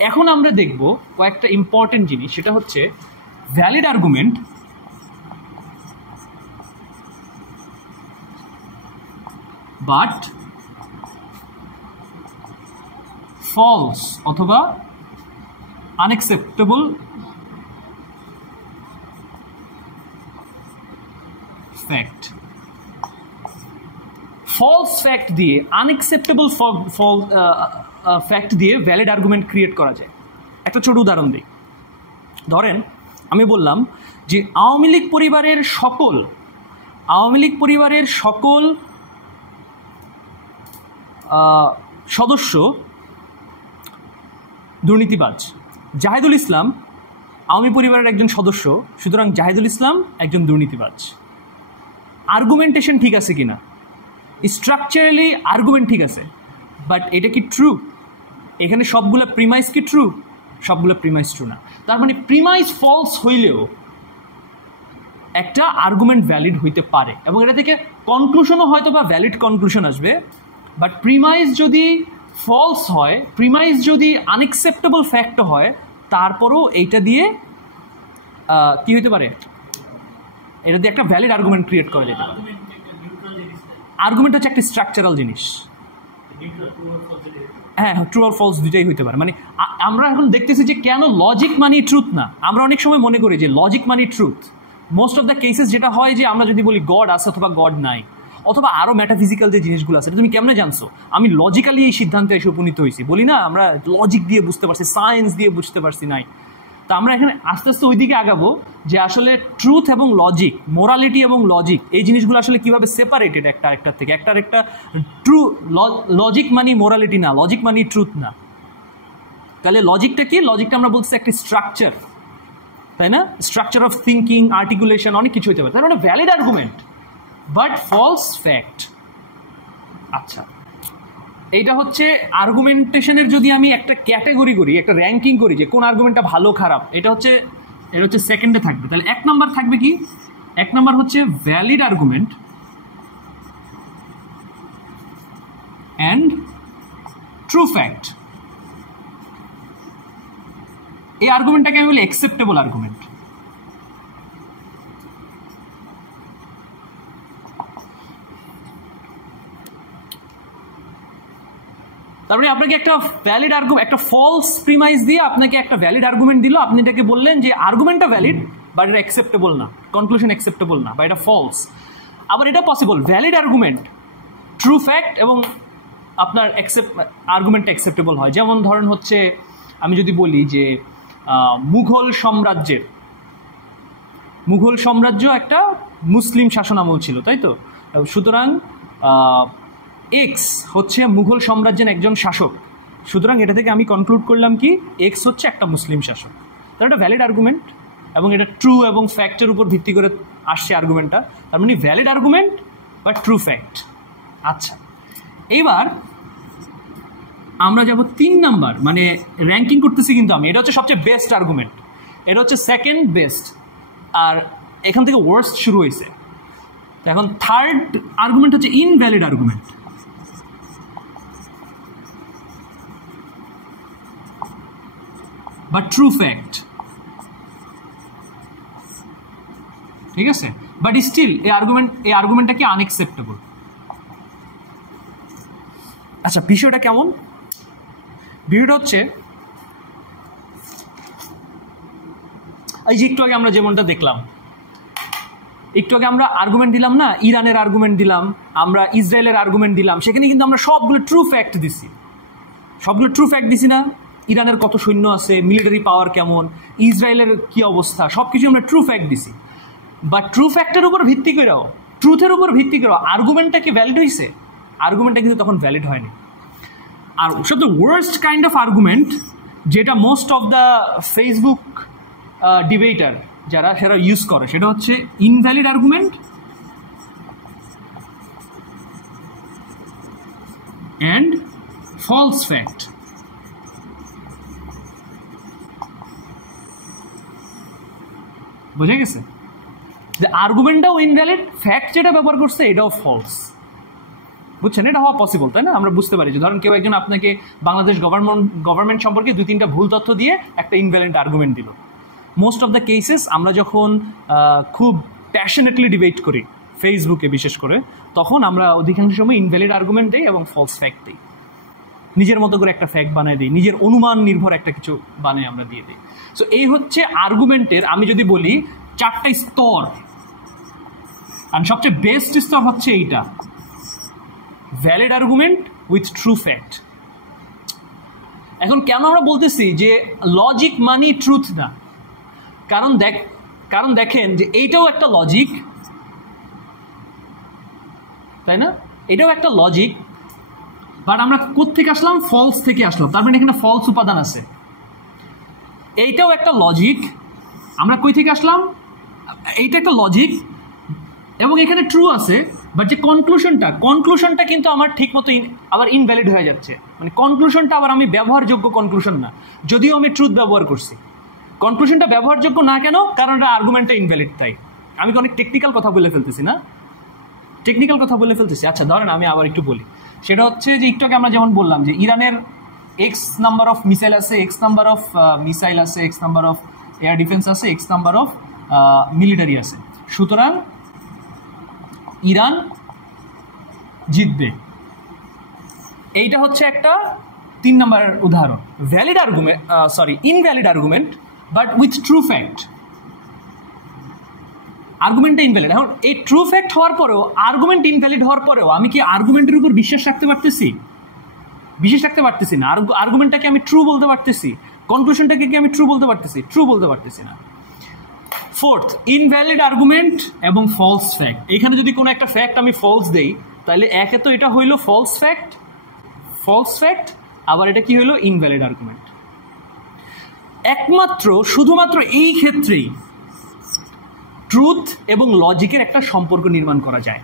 এখন আমরা দেখব কয়েকটা ইম্পর্টেন্ট জিনিস, সেটা হচ্ছে ভ্যালিড আর্গুমেন্ট বাট ফলস অথবা আনএক্সেপ্টেবল ফ্যাক্ট। ফলস ফ্যাক্ট দিয়ে, আনএক্সেপ্টেবল ফ্যাক্ট দিয়ে ভ্যালিড আর্গুমেন্ট ক্রিয়েট করা যায়। একটা ছোট উদাহরণ দিই। ধরেন আমি বললাম যে আওয়ামী লীগ পরিবারের সকল সদস্য দুর্নীতিবাজ। জাহিদুল ইসলাম আওয়ামী পরিবারের একজন সদস্য, সুতরাং জাহিদুল ইসলাম একজন দুর্নীতিবাজ। আর্গুমেন্টেশন ঠিক আছে কিনা? স্ট্রাকচারালি আর্গুমেন্ট ঠিক আছে, বাট এটা কি ট্রু? এখানে সবগুলো প্রিমাইজ কি ট্রু? সবগুলো প্রিমাইজ ট্রু না। তার মানে প্রিমাইজ ফলস হইলেও একটা আর্গুমেন্ট ভ্যালিড হইতে পারে, এবং এটা থেকে কনক্লুশনও হয়তো বা ভ্যালিড কনক্লুশন আসবে। বাট প্রিমাইজ যদি ফলস হয়, প্রিমাইজ যদি আনএক্সেপ্টেবল ফ্যাক্ট হয়, তারপরও এইটা দিয়ে কি হইতে পারে? এটা দিয়ে একটা ভ্যালিড আর্গুমেন্ট ক্রিয়েট করা যেতে পারে। আর্গুমেন্ট হচ্ছে একটা স্ট্রাকচারাল জিনিস। হ্যাঁ, ট্রু আর ফলস দুটাই হইতে পারে। মানে আমরা এখন দেখতেছি যে কেন লজিক মানি ট্রুথ না। আমরা অনেক সময় মনে করি যে logic money truth. Most of the cases যেটা হয় যে আমরা যদি বলি গড আছে অথবা গড নাই, অথবা আরও মেটাফিজিক্যাল যে জিনিসগুলো আছে, তুমি কেমনে জানছো? আমি লজিক্যালি এই সিদ্ধান্তে এসে উপনীত হয়েছি, বলি না আমরা লজিক দিয়ে বুঝতে পারছি, সায়েন্স দিয়ে বুঝতে পারছি নাই। তা আমরা এখানে আস্তে আস্তে ওই দিকে আগাবো যে আসলে ট্রুথ এবং লজিক, মোরালিটি এবং লজিক, এই জিনিসগুলো আসলে কীভাবে সেপারেটেড একটা আরেকটার থেকে। একটা ট্রু লজিক মানি মোরালিটি না, লজিক মানি ট্রুথ না। তাহলে লজিকটা কি? লজিকটা আমরা বলছি একটা স্ট্রাকচার, তাই না? স্ট্রাকচার অফ থিঙ্কিং, আর্টিকুলেশন, অনেক কিছু হতে পারে। তার মানে valid argument but false fact. আচ্ছা, এইটা হচ্ছে আর্গুমেন্টেশনের যদি আমি একটা ক্যাটাগরি করি, একটা র্যাঙ্কিং করি যে কোন আর্গুমেন্টটা ভালো খারাপ, এটা হচ্ছে সেকেন্ডে থাকবে। তাহলে এক নাম্বার থাকবে কি? এক নাম্বার হচ্ছে valid argument and true fact. এই আর্গুমেন্টটাকে আমি বলি অ্যাকসেপ্টেবল আর্গুমেন্ট। তারপরে আপনাকে একটা ভ্যালিড আর্গুমেন্ট, একটা ফলস প্রিমাইজ দিয়ে আপনাকে একটা ভ্যালিড আর্গুমেন্ট দিল, আপনি এটাকে বললেন যে আর্গুমেন্টটা ভ্যালিড বাট এটা অ্যাকসেপ্টেবল না, কনক্লুশন অ্যাকসেপ্টেবল না, বা এটা ফলস। আবার এটা possible, valid argument, true fact এবং আপনার আর্গুমেন্টটা অ্যাকসেপ্টেবল হয়। যেমন ধরেন হচ্ছে আমি যদি বলি যে মুঘল সাম্রাজ্য একটা মুসলিম শাসনামল ছিল, তাই তো? সুতরাং এক্স হচ্ছে মুঘল সাম্রাজ্যের একজন শাসক, সুতরাং এটা থেকে আমি কনক্লুড করলাম কি এক্স হচ্ছে একটা মুসলিম শাসক। তাহলে এটা ভ্যালিড আর্গুমেন্ট। এবং এটা ট্রু এবং ফ্যাক্টের উপর ভিত্তি করে আসছে আর্গুমেন্টটা, তার মানে ভ্যালিড আর্গুমেন্ট বা ট্রু ফ্যাক্ট। আচ্ছা, এইবার আমরা যাব 3 নাম্বার, মানে র্যাঙ্কিং করতেছি কিন্তু আমি, এটা হচ্ছে সবচেয়ে বেস্ট আর্গুমেন্ট, এটা হচ্ছে সেকেন্ড বেস্ট, আর এখান থেকে ওয়ার্স্ট শুরু হয়েছে। এখন থার্ড আর্গুমেন্ট হচ্ছে ইনভ্যালিড আর্গুমেন্ট। বা ট্রু ফ্যাক্ট, ঠিক আছে, বাট স্টিল এই আর্গুমেন্টটা কি আনএক্সেপ্টেবল। আচ্ছা, বিষয়টা কেমন? বিষয়টা হচ্ছে এই যে একটু আগে আমরা যেমনটা দেখলাম, একটু আগে আমরা আর্গুমেন্ট দিলাম না, ইরানের আর্গুমেন্ট দিলাম, আমরা ইসরায়েলের আর্গুমেন্ট দিলাম, সেখানে কিন্তু আমরা সবগুলো ট্রু ফ্যাক্ট দিছি, সবগুলো ট্রু ফ্যাক্ট দিছি না? ইরানের কত সৈন্য আছে, মিলিটারি পাওয়ার কেমন, ইসরায়েলের কি অবস্থা, সব কিছু আমরা ট্রু ফ্যাক্ট দিছি। বা ট্রু ফ্যাক্টের উপর ভিত্তি করেও, ট্রুথের উপর ভিত্তি করেও আর্গুমেন্টটা কি ভ্যালিড হয়েছে? আর্গুমেন্টটা কিন্তু তখন ভ্যালিড হয়নি। আর সবচেয়ে ওয়ার্স্ট কাইন্ড অফ আর্গুমেন্ট, যেটা most of the Facebook debater যারা সেটা ইউজ করে, সেটা হচ্ছে invalid argument and false fact. বোঝা গেছে? যে আর্গুমেন্টটাও ইনভ্যালিড, ফ্যাক্ট যেটা ব্যবহার করছে এটাও ফলস। বুঝছেন? এটা হওয়া পসিবল, তাই না? আমরা বুঝতে পারি যে ধরেন কেউ একজন আপনাকে বাংলাদেশ গভর্নমেন্ট সম্পর্কে 2-3টা ভুল তথ্য দিয়ে একটা ইনভ্যালিড আর্গুমেন্ট দিল। মোস্ট অফ দ্য কেসেস আমরা যখন খুব প্যাশনেটলি ডিবেট করি ফেসবুকে বিশেষ করে, তখন আমরা অধিকাংশ সময় ইনভ্যালিড আর্গুমেন্ট দিই এবং ফলস ফ্যাক্ট দিই, নিজের মতো করে একটা ফ্যাক্ট বানিয়ে দিই, নিজের অনুমান নির্ভর একটা কিছু বানিয়ে আমরা দিয়ে দিই। সো এই হচ্ছে আর্গুমেন্টের, আমি যদি বলি 4টা স্তর, আর সবচেয়ে বেস্ট স্তর হচ্ছে এইটা, valid argument with true fact. এখন কেন আমরা বলতেছি যে লজিক মানি ট্রুথ না? কারণ দেখেন যে এইটাও একটা লজিক, তাই না? এটাও একটা লজিক, বাট আমরা কোত্থেকে আসলাম? ফলস থেকে আসলাম, তার মানে এখানে ফলস উপাদান আছে। এইটাও একটা লজিক, আমরা কই থেকে আসলাম? এইটা একটা লজিক এবং এখানে ট্রু আছে, বাট যে কনক্লুশনটা কিন্তু আমার ঠিক মতো আবার ইনভ্যালিড হয়ে যাচ্ছে, মানে কনক্লুশনটা আবার আমি ব্যবহারযোগ্য কনক্লুশন না, যদিও আমি ট্রুথ ব্যবহার করছি। কনক্লুশনটা ব্যবহারযোগ্য না কেন? কারণ এটা আর্গুমেন্টটা ইনভ্যালিড। তাই আমি অনেক টেকনিক্যাল কথা বলে ফেলতেছি না, টেকনিক্যাল কথা বলে ফেলতেছি। আচ্ছা ধরেন আমি আবার একটু বলি, সেটা হচ্ছে যে একটু আগে আমরা যেমন বললাম যে ইরানের এক্স নাম্বার অফ মিসাইল আছে, এক্স নাম্বার অফ মিসাইল আছে, x number of air defence আছে, এক্স নাম্বার অফ মিলিটারি আছে, সুতরাং ইরান জিতবে। এইটা হচ্ছে একটা 3 নম্বরের উদাহরণ, valid argument, invalid argument but with true fact. আর্গুমেন্টটা ইনভ্যালিড। এখন এই ট্রু ফ্যাক্ট হওয়ার পরেও, আর্গুমেন্ট ইনভ্যালিড হওয়ার পরেও আমি কি আর্গুমেন্টের উপর বিশ্বাস রাখতে পারতেছি? বিশ্বাস রাখতে পারতেছি না। আর্গুমেন্টটাকে আমি ট্রু বলতে পারতেছি? কনক্লুশনটাকে কি আমি ট্রু বলতে পারতেছি? ট্রু বলতে পারতেছি না। ফোর্থ, ইনভ্যালিড আর্গুমেন্ট এবং ফলস ফ্যাক্ট। এখানে যদি কোনো একটা ফ্যাক্ট আমি ফলস দেই, তাহলে একে তো এটা হইলো ফলস ফ্যাক্ট, আবার এটা কি হইলো? Invalid argument. শুধুমাত্র এই ক্ষেত্রেই ট্রুথ এবং লজিকের একটা সম্পর্ক নির্মাণ করা যায়।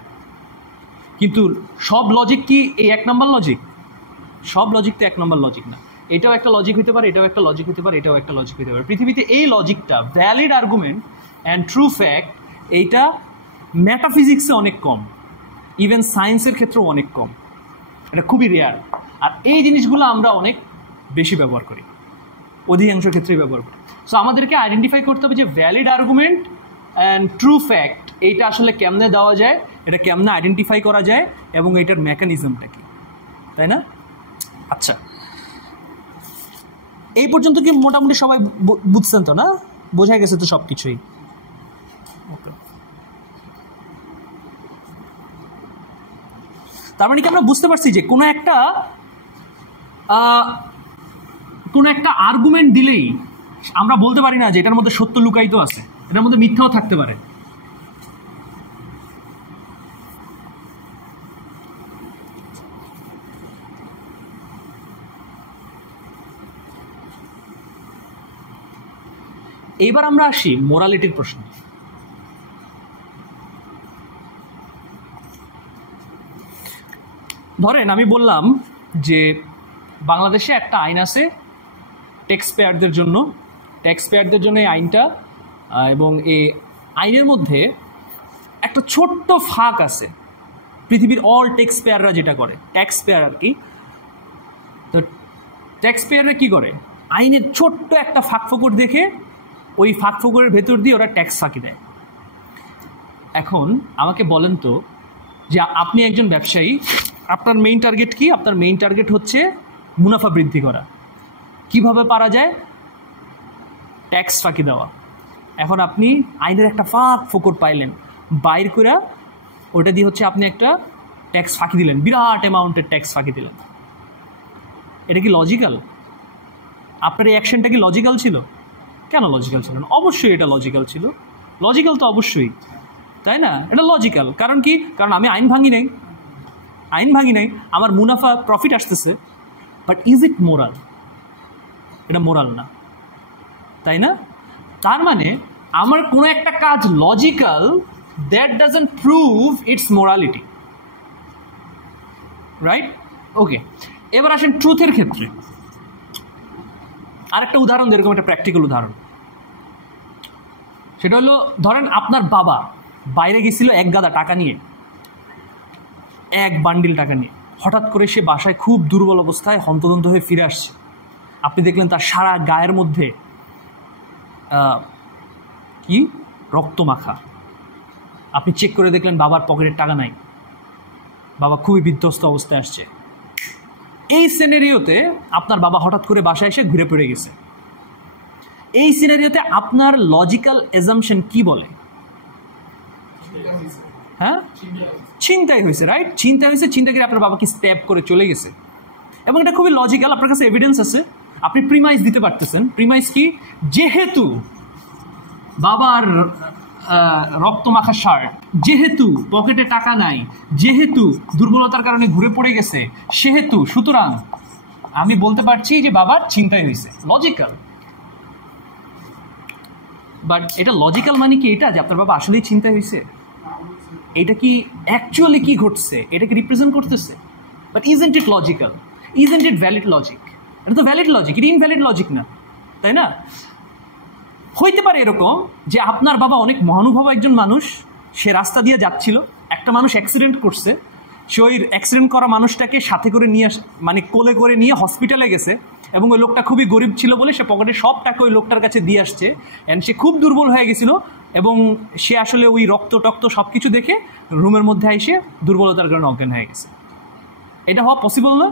কিন্তু সব লজিক কি এই 1 নম্বর লজিক? সব লজিক তো 1 নম্বর লজিক না। এটাও একটা লজিক হতে পারে, এটাও একটা লজিক হতে পারে, এটাও একটা লজিক হতে পারে। পৃথিবীতে এই লজিকটা, valid argument and true fact, এইটা মেটাফিজিক্সে অনেক কম, ইভেন সায়েন্সের ক্ষেত্রেও অনেক কম, এটা খুবই রেয়ার। আর এই জিনিসগুলো আমরা অনেক বেশি ব্যবহার করি, অধিকাংশ ক্ষেত্রেই ব্যবহার করি। সো আমাদেরকে আইডেন্টিফাই করতে হবে যে valid argument and true fact এইটা আসলে কেমনে দেওয়া যায়, এটা কেমনে আইডেন্টিফাই করা যায় এবং এটার মেকানিজমটা কি, তাই না? আচ্ছা, এই পর্যন্ত কি মোটামুটি সবাই বুঝছেন তো, না? বোঝা গেছে তো সব কিছুই? তার মানে কি আমরা বুঝতে পারছি যে কোনো একটা আর্গুমেন্ট দিলেই আমরা বলতে পারি না যে এটার মধ্যে সত্য লুকায়িত আছে, এটার মধ্যে মিথ্যাও থাকতে পারে। এইবার আমরা আসি মোরালিটির প্রশ্ন। ধরেন আমি বললাম যে বাংলাদেশে একটা আইন আছে ট্যাক্স পেয়ারদের জন্য এই আইনটা, এবং এই আইনের মধ্যে একটা ছোট্ট ফাঁক আছে পৃথিবীর অল ট্যাক্স পেয়াররা যেটা করে, ট্যাক্স পেয়ার আর কি। তো ট্যাক্স পেয়াররা কী করে, আইনের ছোট্ট একটা ফাঁক ফোকর দেখে ওই ফাঁক ফোকরের ভেতর দিয়ে ওরা ট্যাক্স ফাঁকি দেয়। এখন আমাকে বলেন তো যে আপনি একজন ব্যবসায়ী, আপনার মেইন টার্গেট কি? আপনার মেইন টার্গেট হচ্ছে মুনাফা বৃদ্ধি করা। কিভাবে পারা যায়? ট্যাক্স ফাঁকি দেওয়া। এখন আপনি আইনের একটা ফাঁক ফোকর পাইলেন, বাইর করে ওটা দিয়ে হচ্ছে আপনি একটা ট্যাক্স ফাঁকি দিলেন, বিরাট অ্যামাউন্টের ট্যাক্স ফাঁকি দিলেন। এটা কি লজিক্যাল? আপনার এই অ্যাকশনটা কি লজিক্যাল ছিল? কেন লজিক্যাল ছিল না? অবশ্যই এটা লজিক্যাল ছিল। লজিক্যাল তো অবশ্যই, তাই না? এটা লজিক্যাল। কারণ কি? কারণ আমি আইন ভাঙি নাই, আমার মুনাফা প্রফিট আসতেছে। But is it moral? এটা মোরাল না, তাই না? তার মানে আমার কোনো একটা কাজ logical, that doesn't prove its morality, right? Okay, এবার আসেন ট্রুথের ক্ষেত্রে। আরেকটা উদাহরণ, এরকম একটা প্র্যাকটিক্যাল উদাহরণ। সেটা হলো, ধরেন আপনার বাবা বাইরে গেছিল এক গাদা টাকা নিয়ে, এক বান্ডিল টাকা নিয়ে। হঠাৎ করে সে বাসায় খুব দুর্বল অবস্থায় হন্তদন্ত হয়ে ফিরে আসছে। আপনি দেখলেন তার সারা গায়ের মধ্যে কি রক্ত মাখা। আপনি চেক করে দেখলেন বাবার পকেটের টাকা নাই, বাবা খুবই বিধ্বস্ত অবস্থায় আসছে। এই সিনারিওতে আপনার বাবা হঠাৎ করে বাসায় এসে ঘুরে পড়ে গেছে। এই সিনারিওতে আপনার লজিক্যাল অ্যাজাম্পশন কি বলে? হ্যাঁ, ছিনতাই হয়েছে, রাইট? ছিনতাই হয়েছে, ছিনতাইকারী আপনার বাবাকে স্ট্যাপ করে চলে গেছে। এবং এটা খুবই লজিক্যাল, আপনার কাছে এভিডেন্স আছে, আপনি প্রিমাইস দিতে পারতেছেন। প্রিমাইস কি? যেহেতু বাবার রক্ত মাখা শার্ট, যেহেতু পকেটে টাকা নাই, যেহেতু দুর্বলতার কারণে ঘুরে পড়ে গেছে, সেহেতু সুতরাং আমি বলতে পারছি যে বাবার ছিনতাই হয়েছে। লজিক্যাল। বাট এটা লজিক্যাল মানে কি এটা যে আপনার বাবা আসলেই ছিনতাই হয়েছে? এটা কি অ্যাকচুয়ালি কি ঘটছে এটা কি রিপ্রেজেন্ট করতেছে? But isn't it logical? Isn't it valid logic? এটা তো ভ্যালিড লজিক, এটা ইনভ্যালিড লজিক না, তাই না? হইতে পারে এরকম যে আপনার বাবা অনেক মহানুভব একজন মানুষ, সে রাস্তা দিয়ে যাচ্ছিল, একটা মানুষ অ্যাক্সিডেন্ট করছে, সে ওই অ্যাক্সিডেন্ট করা মানুষটাকে সাথে করে নিয়ে মানে কোলে করে নিয়ে হসপিটালে গেছে, এবং ওই লোকটা খুবই গরিব ছিল বলে সে পকেটে সব টাকা ওই লোকটার কাছে দিয়ে আসছে। অ্যান্ড সে খুব দুর্বল হয়ে গেছিল, এবং সে আসলে ওই রক্ত টক্ত সব কিছু দেখে রুমের মধ্যে এসে দুর্বলতার কারণে অজ্ঞান হয়ে গেছে। এটা হওয়া পসিবল না?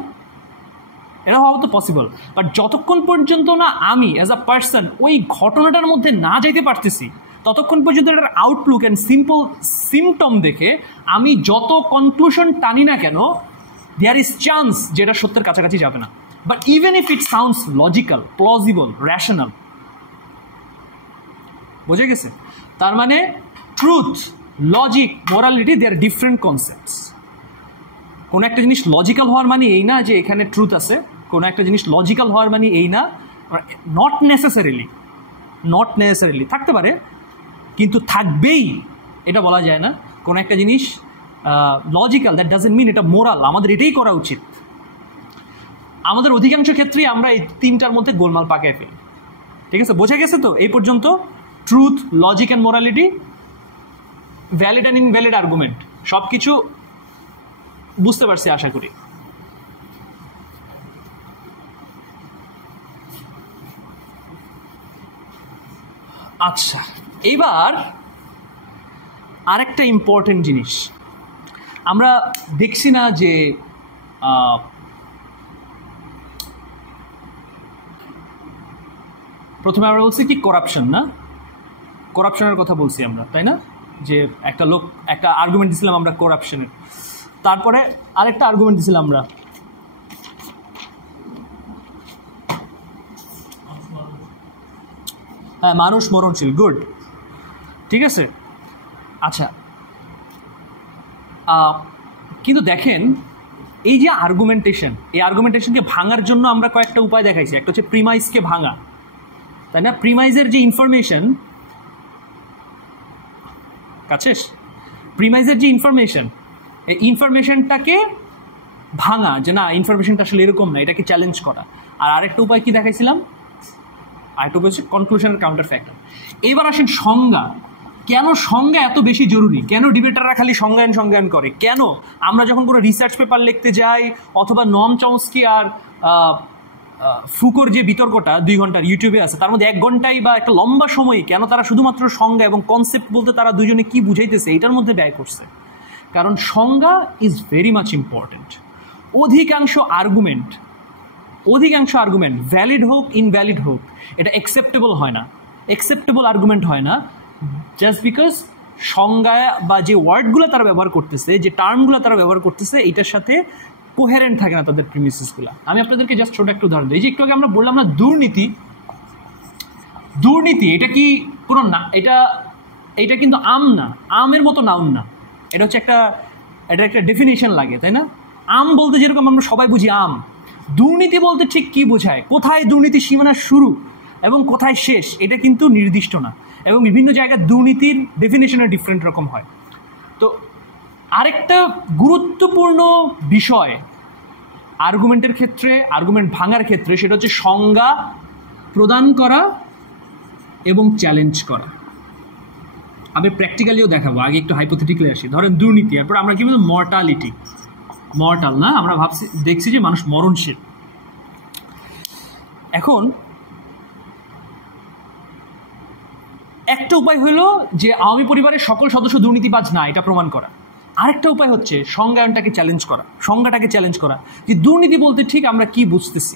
এটা হওয়া তো পসিবল। বাট যতক্ষণ পর্যন্ত না আমি অ্যাজ আ পার্সন ওই ঘটনাটার মধ্যে না যাইতে পারতেছি, ততক্ষণ পর্যন্ত এটার আউটলুক অ্যান্ড সিম্পল সিমটম দেখে আমি যত কনক্লুশন টানি না কেন, দেয়ার ইজ চান্স যেটা সত্যের কাছাকাছি যাবে না। But even if it sounds logical, plausible, rational, বোঝা গেছে? তার মানে truth, logic, morality, they are different concepts. কোনো একটা জিনিস লজিক্যাল হওয়ার মানে এই না যে এখানে ট্রুথ আছে, কোনো একটা জিনিস লজিক্যাল হওয়ার মানে এই না, নট নেসেসারিলি থাকতে পারে, কিন্তু থাকবেই এটা বলা যায় না। কোনো একটা জিনিস লজিক্যাল, দ্যাট ডাজন্ট মিন এটা মোরাল। আমাদের এটাই করা উচিত। আমাদের অধিকাংশ ক্ষেত্রেই আমরা এই তিনটার মধ্যে গোলমাল পাকায় ফেলি। ঠিক আছে, বোঝা গেছে তো এই পর্যন্ত? Truth, logic and morality, valid and invalid argument, সব কিছু বুঝতে পারছি আশা করি। আচ্ছা, এইবার আরেকটা ইম্পর্টেন্ট জিনিস আমরা দেখছি না যে প্রথমে আমরা বলছি কি করাপশন, না? করাপশনের কথা বলছি আমরা, তাই না? যে একটা লোক একটা আর্গুমেন্ট দিছিলাম আমরা করাপশনের, তারপরে আরেকটা আর্গুমেন্ট দিছিলাম আমরা হ্যাঁ মানুষ মরণশীল। গুড, ঠিক আছে। আচ্ছা, কিন্তু দেখেন এই যে আর্গুমেন্টেশন, এই আর্গুমেন্টেশনকে ভাঙার জন্য আমরা কয়েকটা উপায় দেখাইছি। একটা হচ্ছে প্রিমাইসকে ভাঙা, তাই না? প্রিমাইজের যে ইনফরমেশন কাছেস, প্রিমাইজের যে ইনফরমেশন, এই ইনফরমেশনটাকে ভাঙা, যে না ইনফরমেশনটা আসলে এরকম না, এটাকে চ্যালেঞ্জ করা। আর আরেকটা উপায় কি দেখাইছিলাম, আরেকটা উপায় হচ্ছে কনক্লুশনের কাউন্টার ফ্যাক্টর। এবার আসেন সংজ্ঞা। কেন সংজ্ঞা এত বেশি জরুরি? কেন ডিবেটাররা খালি সংজ্ঞায়ন করে? কেন আমরা যখন কোনো রিসার্চ পেপার লিখতে যাই, অথবা নম চমস্কি আর ফুকোর যে বিতর্কটা 2 ঘন্টার ইউটিউবে আছে, তার মধ্যে 1 ঘন্টাই বা একটা লম্বা সময় কেন তারা শুধুমাত্র সংজ্ঞা এবং কনসেপ্ট বলতে তারা দুজনে কি বুঝাইতেছে এটার মধ্যে ব্যয় করছে? কারণ সংজ্ঞা ইজ ভেরি মাচ ইম্পর্টেন্ট। অধিকাংশ আর্গুমেন্ট ভ্যালিড হোক ইনভ্যালিড হোক, এটা অ্যাকসেপ্টেবল হয় না, অ্যাকসেপ্টেবল আর্গুমেন্ট হয় না, জাস্ট বিকজ সংজ্ঞা বা যে ওয়ার্ডগুলো তারা ব্যবহার করতেছে, যে টার্মগুলো তারা ব্যবহার করতেছে, এটার সাথে কোহেরেন্ট থাকে না তাদের প্রিমিসেসগুলো। আমি আপনাদেরকে জাস্ট ছোট একটা উদাহরণ দিই। যে একটু আগে আমরা বললাম না দুর্নীতি, এটা কি কোনো না, এটা কিন্তু আম না, আমের মতো নাউন না, এটা হচ্ছে এটা একটা ডেফিনেশন লাগে, তাই না? আম বলতে যেরকম আমরা সবাই বুঝি আম, দুর্নীতি বলতে ঠিক কি বোঝায়, কোথায় দুর্নীতির সীমানা শুরু এবং কোথায় শেষ, এটা কিন্তু নির্দিষ্ট না, এবং বিভিন্ন জায়গায় দুর্নীতির ডেফিনেশনের ডিফারেন্ট রকম হয়। তো আরেকটা গুরুত্বপূর্ণ বিষয় আর্গুমেন্টের ক্ষেত্রে, আর্গুমেন্ট ভাঙার ক্ষেত্রে, সেটা হচ্ছে সংজ্ঞা প্রদান করা এবং চ্যালেঞ্জ করা। আমি প্র্যাকটিক্যালিও দেখাবো, আগে একটু হাইপোথেটিক্যালি আসি। ধরেন দুর্নীতি, এরপর আমরা কি বলবো মর্টালিটি, মর্টাল না, আমরা দেখছি যে মানুষ মরণশীল। এখন একটা উপায় হলো যে আওয়ামী পরিবারের সকল সদস্য দুর্নীতিবাজ না, এটা প্রমাণ করা। আরেকটা উপায় হচ্ছে সংজ্ঞাটাকে চ্যালেঞ্জ করা, যে দুর্নীতি বলতে ঠিক আমরা কি বুঝতেছি,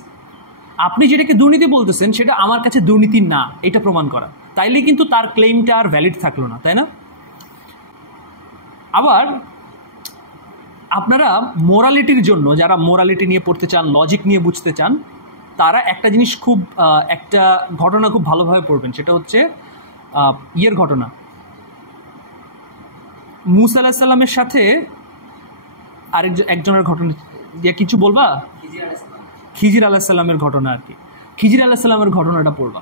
আপনি যেটাকে দুর্নীতি বলতেছেন সেটা আমার কাছে দুর্নীতি না, এটা প্রমাণ করা। তাইলে কিন্তু তার ক্লেইমটা আর ভ্যালিড থাকলো না, তাই না? আবার আপনারা মোরালিটির জন্য, যারা মোরালিটি নিয়ে পড়তে চান, লজিক নিয়ে বুঝতে চান, তারা একটা জিনিস একটা ঘটনা খুব ভালোভাবে পড়বেন। সেটা হচ্ছে ঘটনা, মুসা আলাইহিস সালামের সাথে একজনের ঘটনা। কিছু বলবা? খিজির আলাইহিস সালামের ঘটনা আর কি। খিজির আলাইহিস সালামের ঘটনাটা পড়বা।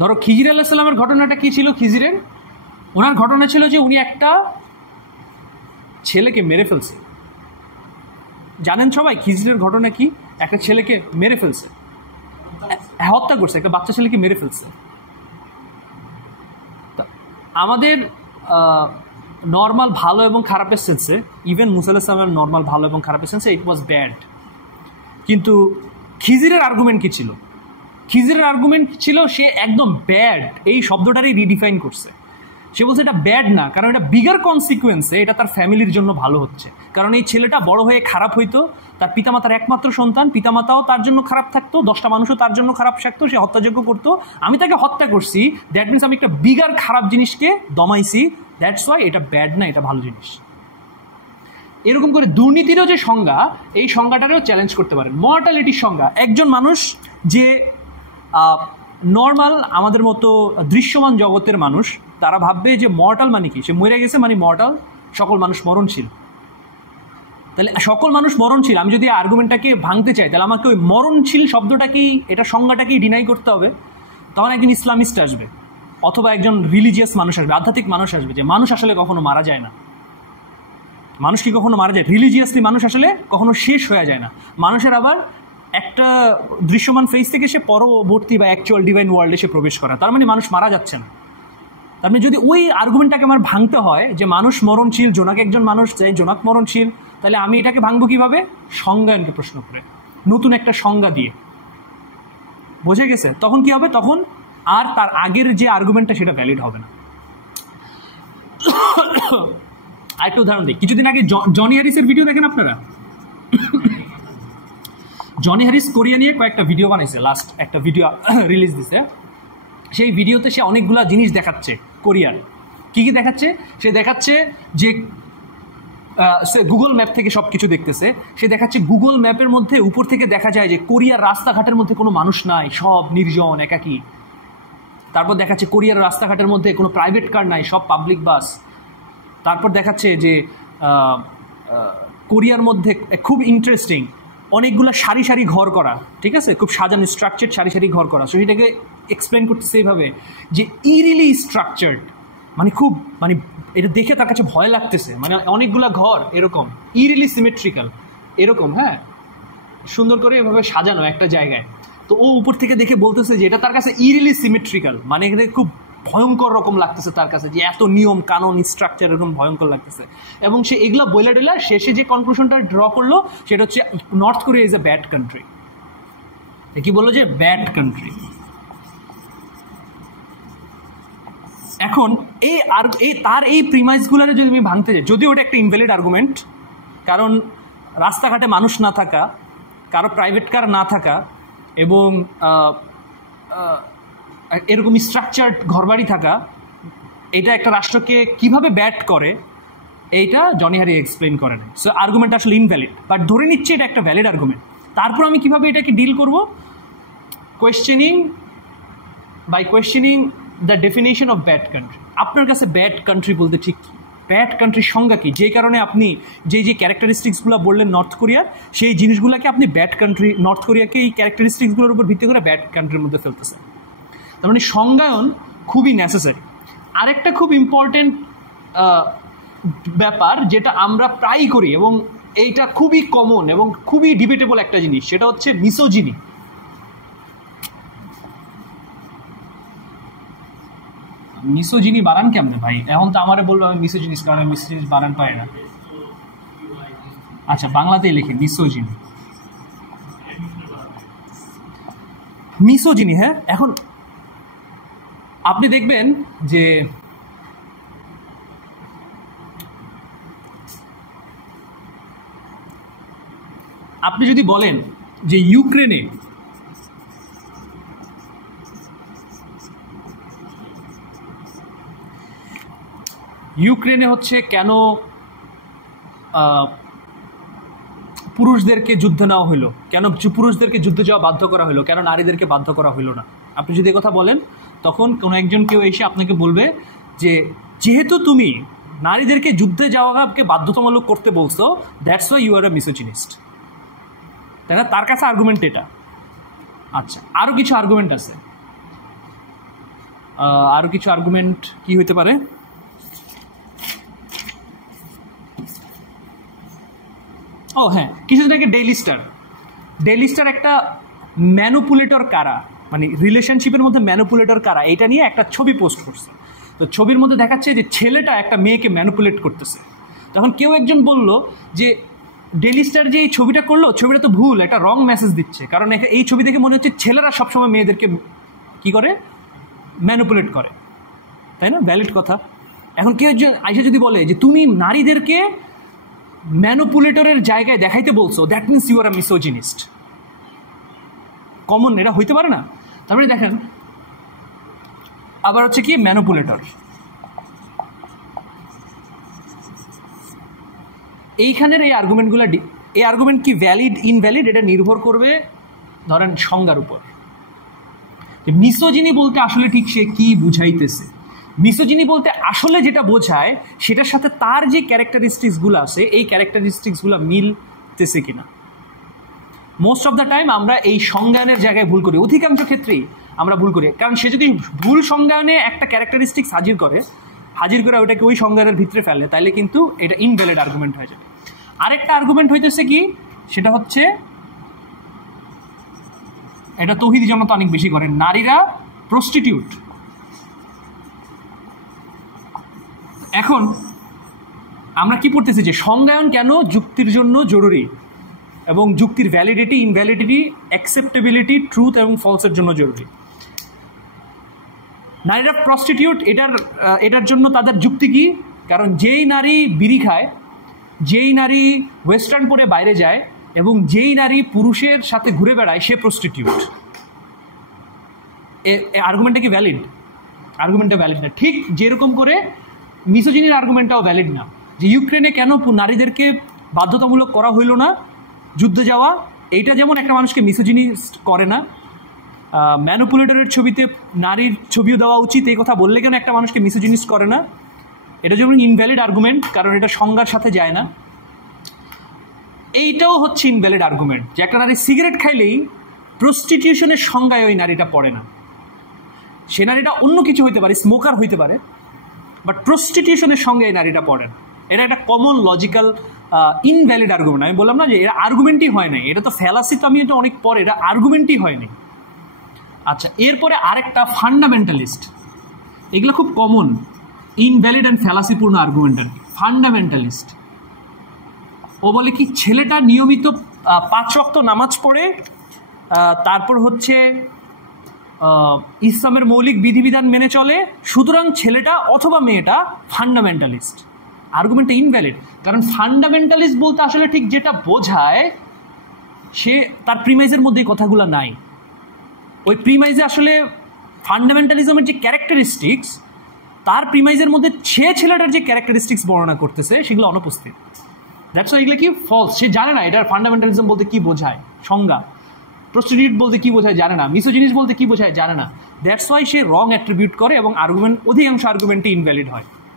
ধরো খিজির আলাইহিস সালামের ঘটনাটা কি ছিল? ওনার ঘটনা ছিল যে উনি একটা ছেলেকে মেরে ফেলছে। জানেন সবাই খিজিরের ঘটনা কি? একটা ছেলেকে মেরে ফেলছে, হত্যা করছে, একটা বাচ্চা ছেলেকে মেরে ফেলছে। আমাদের নর্মাল ভালো এবং খারাপের সেন্সে, ইভেন মুসা আলাইহিস সালামের নর্মাল ভালো এবং খারাপের সেন্সে ইট ওয়াজ ব্যাড। কিন্তু খিজিরের আর্গুমেন্ট কি ছিল? খিজিরের আর্গুমেন্ট ছিল সে একদম ব্যাড এই শব্দটারই রিডিফাইন করছে। সে বলছে এটা ব্যাড না, কারণ এটা বিগার কনসিকুয়েন্সে এটা তার ফ্যামিলির জন্য ভালো হচ্ছে। কারণ এই ছেলেটা বড় হয়ে খারাপ হইতো, তার পিতামাতার একমাত্র সন্তান, পিতামাতাও তার জন্য খারাপ থাকতো, 10টা মানুষও তার জন্য খারাপ থাকতো, সে হত্যাযোগ্য করতো। আমি তাকে হত্যা করছি, দ্যাট মিনস আমি একটা বিগার খারাপ জিনিসকে দমাইছি, দ্যাটস ওয়াই এটা ব্যাড না, এটা ভালো জিনিস। এরকম করে দুর্নীতিরও যে সংজ্ঞা, এই সংজ্ঞাটারও চ্যালেঞ্জ করতে পারেন। মর্টালিটির সংজ্ঞা, একজন মানুষ যে নর্মাল আমাদের মতো দৃশ্যমান জগতের মানুষ, তারা ভাববে যে মর্টাল মানে কি, সে মরে গেছে মানে মর্টাল, সকল মানুষ মরণশীল। তাহলে সকল মানুষ মরণশীল, আমি যদি আর্গুমেন্টটাকে ভাঙতে চাই, তাহলে আমাকে ওই মরণশীল শব্দটাকেই, এটা সংজ্ঞাটাকেই ডিনাই করতে হবে। তখন একজন ইসলামিস্ট আসবে, অথবা একজন রিলিজিয়াস মানুষ আসবে, আধ্যাত্মিক মানুষ আসবে, যে মানুষ আসলে কখনো মারা যায় না। মানুষ কি কখনো মারা যায়? রিলিজিয়াসলি মানুষ আসলে কখনো শেষ হয়ে যায় না। মানুষের আবার একটা দৃশ্যমান ফেজ থেকে সে পরবর্তী বা অ্যাকচুয়াল ডিভাইন ওয়ার্ল্ডে সে প্রবেশ করা, তার মানে মানুষ মারা যাচ্ছে না। তার মানে যদি ওই আর্গুমেন্টটাকে আমার ভাঙতে হয় যে মানুষ মরণশীল, জোনাক একজন মানুষ, যাই জোনাক মরণশীল, তাহলে আমি এটাকে ভাঙবো কীভাবে? সংজ্ঞায়নকে প্রশ্ন করে, নতুন একটা সংজ্ঞা দিয়ে। বোঝা গেছে? তখন কি হবে? তখন আর তার আগের যে আর্গুমেন্টটা সেটা ভ্যালিড হবে না। আরেকটা উদাহরণ দিই। কিছুদিন আগে জনি হ্যারিসের ভিডিও দেখেন আপনারা? জনি হ্যারিস কোরিয়া নিয়ে কয়েকটা ভিডিও বানাইছে, লাস্ট একটা ভিডিও রিলিজ দিছে। সেই ভিডিওতে সে অনেকগুলা জিনিস দেখাচ্ছে কোরিয়ার। কি কি দেখাচ্ছে? সে দেখাচ্ছে যে সে গুগল ম্যাপ থেকে সব কিছু দেখতেছে। সে দেখাচ্ছে গুগল ম্যাপের মধ্যে উপর থেকে দেখা যায় যে কোরিয়ার রাস্তাঘাটের মধ্যে কোনো মানুষ নাই, সব নির্জন একাকী। তারপর দেখাচ্ছে কোরিয়ার রাস্তাঘাটের মধ্যে কোনো প্রাইভেট কার নাই, সব পাবলিক বাস। তারপর দেখাচ্ছে যে কোরিয়ার মধ্যে খুব ইন্টারেস্টিং, অনেকগুলো সারি সারি ঘর করা, ঠিক আছে, খুব সাজানো স্ট্রাকচার্ড সারি সারি ঘর করা। সো সেটাকে এক্সপ্লেন করতেছে এইভাবে যে ইরিলি স্ট্রাকচার্ড, মানে খুব মানে এটা দেখে তার কাছে ভয় লাগতেছে, মানে অনেকগুলা ঘর এরকম ইরিলি সিমেট্রিক্যাল এরকম, হ্যাঁ, সুন্দর করে এভাবে সাজানো একটা জায়গায়। তো ও উপর থেকে দেখে বলতেছে যে এটা তার কাছে ইরিলি সিমেট্রিক্যাল, মানে এখানে খুব ভয়ঙ্কর রকম লাগতেছে তার কাছে, যে এত নিয়ম কানুন স্ট্রাকচার এরকম ভয়ঙ্কর লাগতেছে। এবং সে এগুলো বলে ডেলা শেষে যে কনক্লুশনটা ড্র করলো সেটা হচ্ছে north Korea is a bad country. কি বললো যে ব্যাড কান্ট্রি। এখন তার এই প্রিমাইসগুলোরে যদি আমি ভাঙতে যাই, যদিও ওটা একটা ইনভ্যালিড আর্গুমেন্ট, কারণ রাস্তাঘাটে মানুষ না থাকা, কারো প্রাইভেট কার না থাকা এবং এরকম স্ট্রাকচার্ড ঘরবাড়ি থাকা, এটা একটা রাষ্ট্রকে কিভাবে ব্যাড করে এইটা জনি হ্যারি এক্সপ্লেন করে না। সো আর্গুমেন্ট আসলে ইনভ্যালিড, বাট ধরে নিচ্ছে এটা একটা ভ্যালিড আর্গুমেন্ট। তারপর আমি কিভাবে এটাকে ডিল করব? Questioning the definition of bad country. আপনার কাছে ব্যাড কান্ট্রি বলতে ঠিক কী? ব্যাড কান্ট্রির সংজ্ঞা কী? যে কারণে আপনি যে ক্যারেক্টারিস্টিক্সগুলো বললেন নর্থ কোরিয়ার, সেই জিনিসগুলোকে আপনি ব্যাড কান্ট্রি, নর্থ কোরিয়াকে এই ক্যারেক্টারিস্টিক্সগুলোর উপর ভিত্তি করে ব্যাড কান্ট্রির মধ্যে ফেলতেছেন। তার মানে সংজ্ঞায়ন খুবই নেসেসারি। আরেকটা খুব ইম্পর্টেন্ট ব্যাপার যেটা আমরা প্রায়ই করি এবং এইটা খুবই কমন এবং খুবই ডিবেটেবল একটা জিনিস, সেটা হচ্ছে মিসোজিনি। মিসোজিনি বানান কেমনে ভাই? এখন তো আমারে বলবো আমি মিসোজিনিস, কারণ আমি মিসোজিনিস বানান পাই না। আচ্ছা, বাংলাতেই লিখি মিসোজিনি। মিসোজিনি, হ্যাঁ। এখন আপনি দেখবেন যে আপনি যদি বলেন যে ইউক্রেনে হচ্ছে কেন পুরুষদেরকে যুদ্ধ নেওয়া হলো, কেন পুরুষদেরকে যুদ্ধে যাওয়া বাধ্য করা হলো, কেন নারীদেরকে বাধ্য করা হলো না, আপনি যদি কথা বলেন, তখন কোনো একজন কেউ এসে আপনাকে বলবে যে যেহেতু তুমি নারীদেরকে যুদ্ধে যাওয়াকে বাধ্যতামূলক করতে বলছো, that's why you are a misogynist. তাই না? তার কাছে আর্গুমেন্ট এটা। আচ্ছা, আরও কিছু আর্গুমেন্ট আছে। আরও কিছু আর্গুমেন্ট কি হইতে পারে? ও হ্যাঁ, কিছুদিন আগে ডেইলি স্টার একটা ম্যানুপুলেটর কারা, মানে রিলেশনশিপের মধ্যে ম্যানুপুলেটর কারা, এটা নিয়ে একটা ছবি পোস্ট করছে। তো ছবির মধ্যে দেখাচ্ছে যে ছেলেটা একটা মেয়েকে ম্যানুপুলেট করতেছে। তখন কেউ একজন বলল যে ডেইলি স্টার যে এই ছবিটা করলো, ছবিটা তো ভুল, একটা রং মেসেজ দিচ্ছে, কারণ এই ছবি দেখে মনে হচ্ছে ছেলেরা সবসময় মেয়েদেরকে কি করে, ম্যানুপুলেট করে, তাই না? ভ্যালিড কথা। এখন কেউ একজন আইসা যদি বলে যে তুমি নারীদেরকে ম্যানুপুলেটরের জায়গায় দেখাইতে বলছো, that means you are a misogynist. Common এটা হইতে পারে না? তারপরে দেখেন আবার হচ্ছে কি ম্যানুপুলেটর, এইখানের এই আর্গুমেন্টগুলো, এই আর্গুমেন্ট কি ভ্যালিড ইনভ্যালিড এটা নির্ভর করবে ধরেন সংজ্ঞার উপর। মিসোজিনি বলতে আসলে ঠিক সে কি বুঝাইতেছে। মিসোজিনি বলতে আসলে যেটা বোঝায় সেটার সাথে তার যে ক্যারেক্টারিস্টিক্সগুলো আছে এই ক্যারেক্টারিস্টিক্সগুলো মিলতেছে কিনা। মোস্ট অফ দ্য টাইম আমরা এই সংজ্ঞানের জায়গায় ভুল করি, অধিকাংশ ক্ষেত্রেই আমরা ভুল করি, কারণ সে যদি ভুল সংজ্ঞানে একটা ক্যারেক্টারিস্টিক্স হাজির করে ওটাকে ওই সংজ্ঞানের ভিতরে ফেলে, তাইলে কিন্তু এটা ইনভ্যালিড আর্গুমেন্ট হয়ে যাবে। আরেকটা আর্গুমেন্ট হইতেছে কি, সেটা হচ্ছে এটা তৌহিদি জনতা অনেক বেশি করে, নারীরা প্রস্টিটিউট। এখন আমরা কি পড়তেছি যে সংজ্ঞায়ন কেন যুক্তির জন্য জরুরি এবং যুক্তির ভ্যালিডিটি, ইনভ্যালিডিটি, অ্যাকসেপ্টেবিলিটি, ট্রুথ এবং ফলসের জন্য জরুরি। নারীরা প্রস্টিটিউট, এটার জন্য তাদের যুক্তি কি? কারণ যেই নারী বিড়ি খায়, যেই নারী ওয়েস্টার্ন পরে বাইরে যায় এবং যেই নারী পুরুষের সাথে ঘুরে বেড়ায় সে প্রস্টিটিউট। আর্গুমেন্টটা কি ভ্যালিড? আর্গুমেন্টটা ভ্যালিড না। ঠিক যেরকম করে মিসোজিনির আর্গুমেন্টটাও ভ্যালিড না, যে ইউক্রেনে কেন নারীদেরকে বাধ্যতামূলক করা হইল না যুদ্ধে যাওয়া, এইটা যেমন একটা মানুষকে মিসোজিনিস্ট করে না। ম্যানুপুলেটরের ছবিতে নারীর ছবিও দেওয়া উচিত এই কথা বললে কেন একটা মানুষকে মিসোজিনিস্ট করে না, এটা যেমন ইনভ্যালিড আর্গুমেন্ট, কারণ এটা সংজ্ঞার সাথে যায় না। এইটাও হচ্ছে ইনভ্যালিড আর্গুমেন্ট যে একটা নারী সিগারেট খাইলেই প্রস্টিটিউশনের সংজ্ঞায় ওই নারীটা পড়ে না। সে নারীটা অন্য কিছু হইতে পারে, স্মোকার হইতে পারে, বাট প্রস্টিটিউশনের সঙ্গে এই নারীটা পড়ে না। এটা একটা কমন লজিক্যাল ইনভ্যালিড আর্গুমেন্ট। আমি বললাম না যে এটা আর্গুমেন্টই হয় নাই, এটা তো ফ্যালাসি, তো আমি এটা অনেক পরে, এটা আর্গুমেন্টই হয়নি। আচ্ছা, এরপরে আরেকটা ফান্ডামেন্টালিস্ট, এগুলো খুব কমন ইনভ্যালিড অ্যান্ড ফ্যালাসিপূর্ণ আর্গুমেন্ট আর কি। ফান্ডামেন্টালিস্ট ও বলে কি ছেলেটা নিয়মিত 5 ওয়াক্ত নামাজ পড়ে, তারপর হচ্ছে ইসলামের মৌলিক বিধিবিধান মেনে চলে, সুতরাং ছেলেটা অথবা মেয়েটা ফান্ডামেন্টালিস্ট। আর্গুমেন্টটা ইনভ্যালিড, কারণ ফান্ডামেন্টালিস্ট বলতে আসলে ঠিক যেটা বোঝায় সে তার প্রিমাইজের মধ্যে এই কথাগুলো নাই। ওই প্রিমাইজে আসলে ফান্ডামেন্টালিজমের যে ক্যারেক্টারিস্টিক্স, তার প্রিমাইজের মধ্যে সে ছেলেটার যে ক্যারেক্টারিস্টিক্স বর্ণনা করতেছে সেগুলো অনুপস্থিত। দ্যাটস ওয়াই এগুলো কি ফলস। সে জানে না এটার ফান্ডামেন্টালিজম বলতে কি বোঝায়, সংজ্ঞা। প্রস্টিটিউট বলতে কি বোঝায় জানে না, মিসোজিনিস বলতে কি বোঝায় জানে না। That's why say wrong attribute করে এবং আর্গুমেন্ট, অধিকাংশ আর্গুমেন্টই ইনভ্যালিড হয়।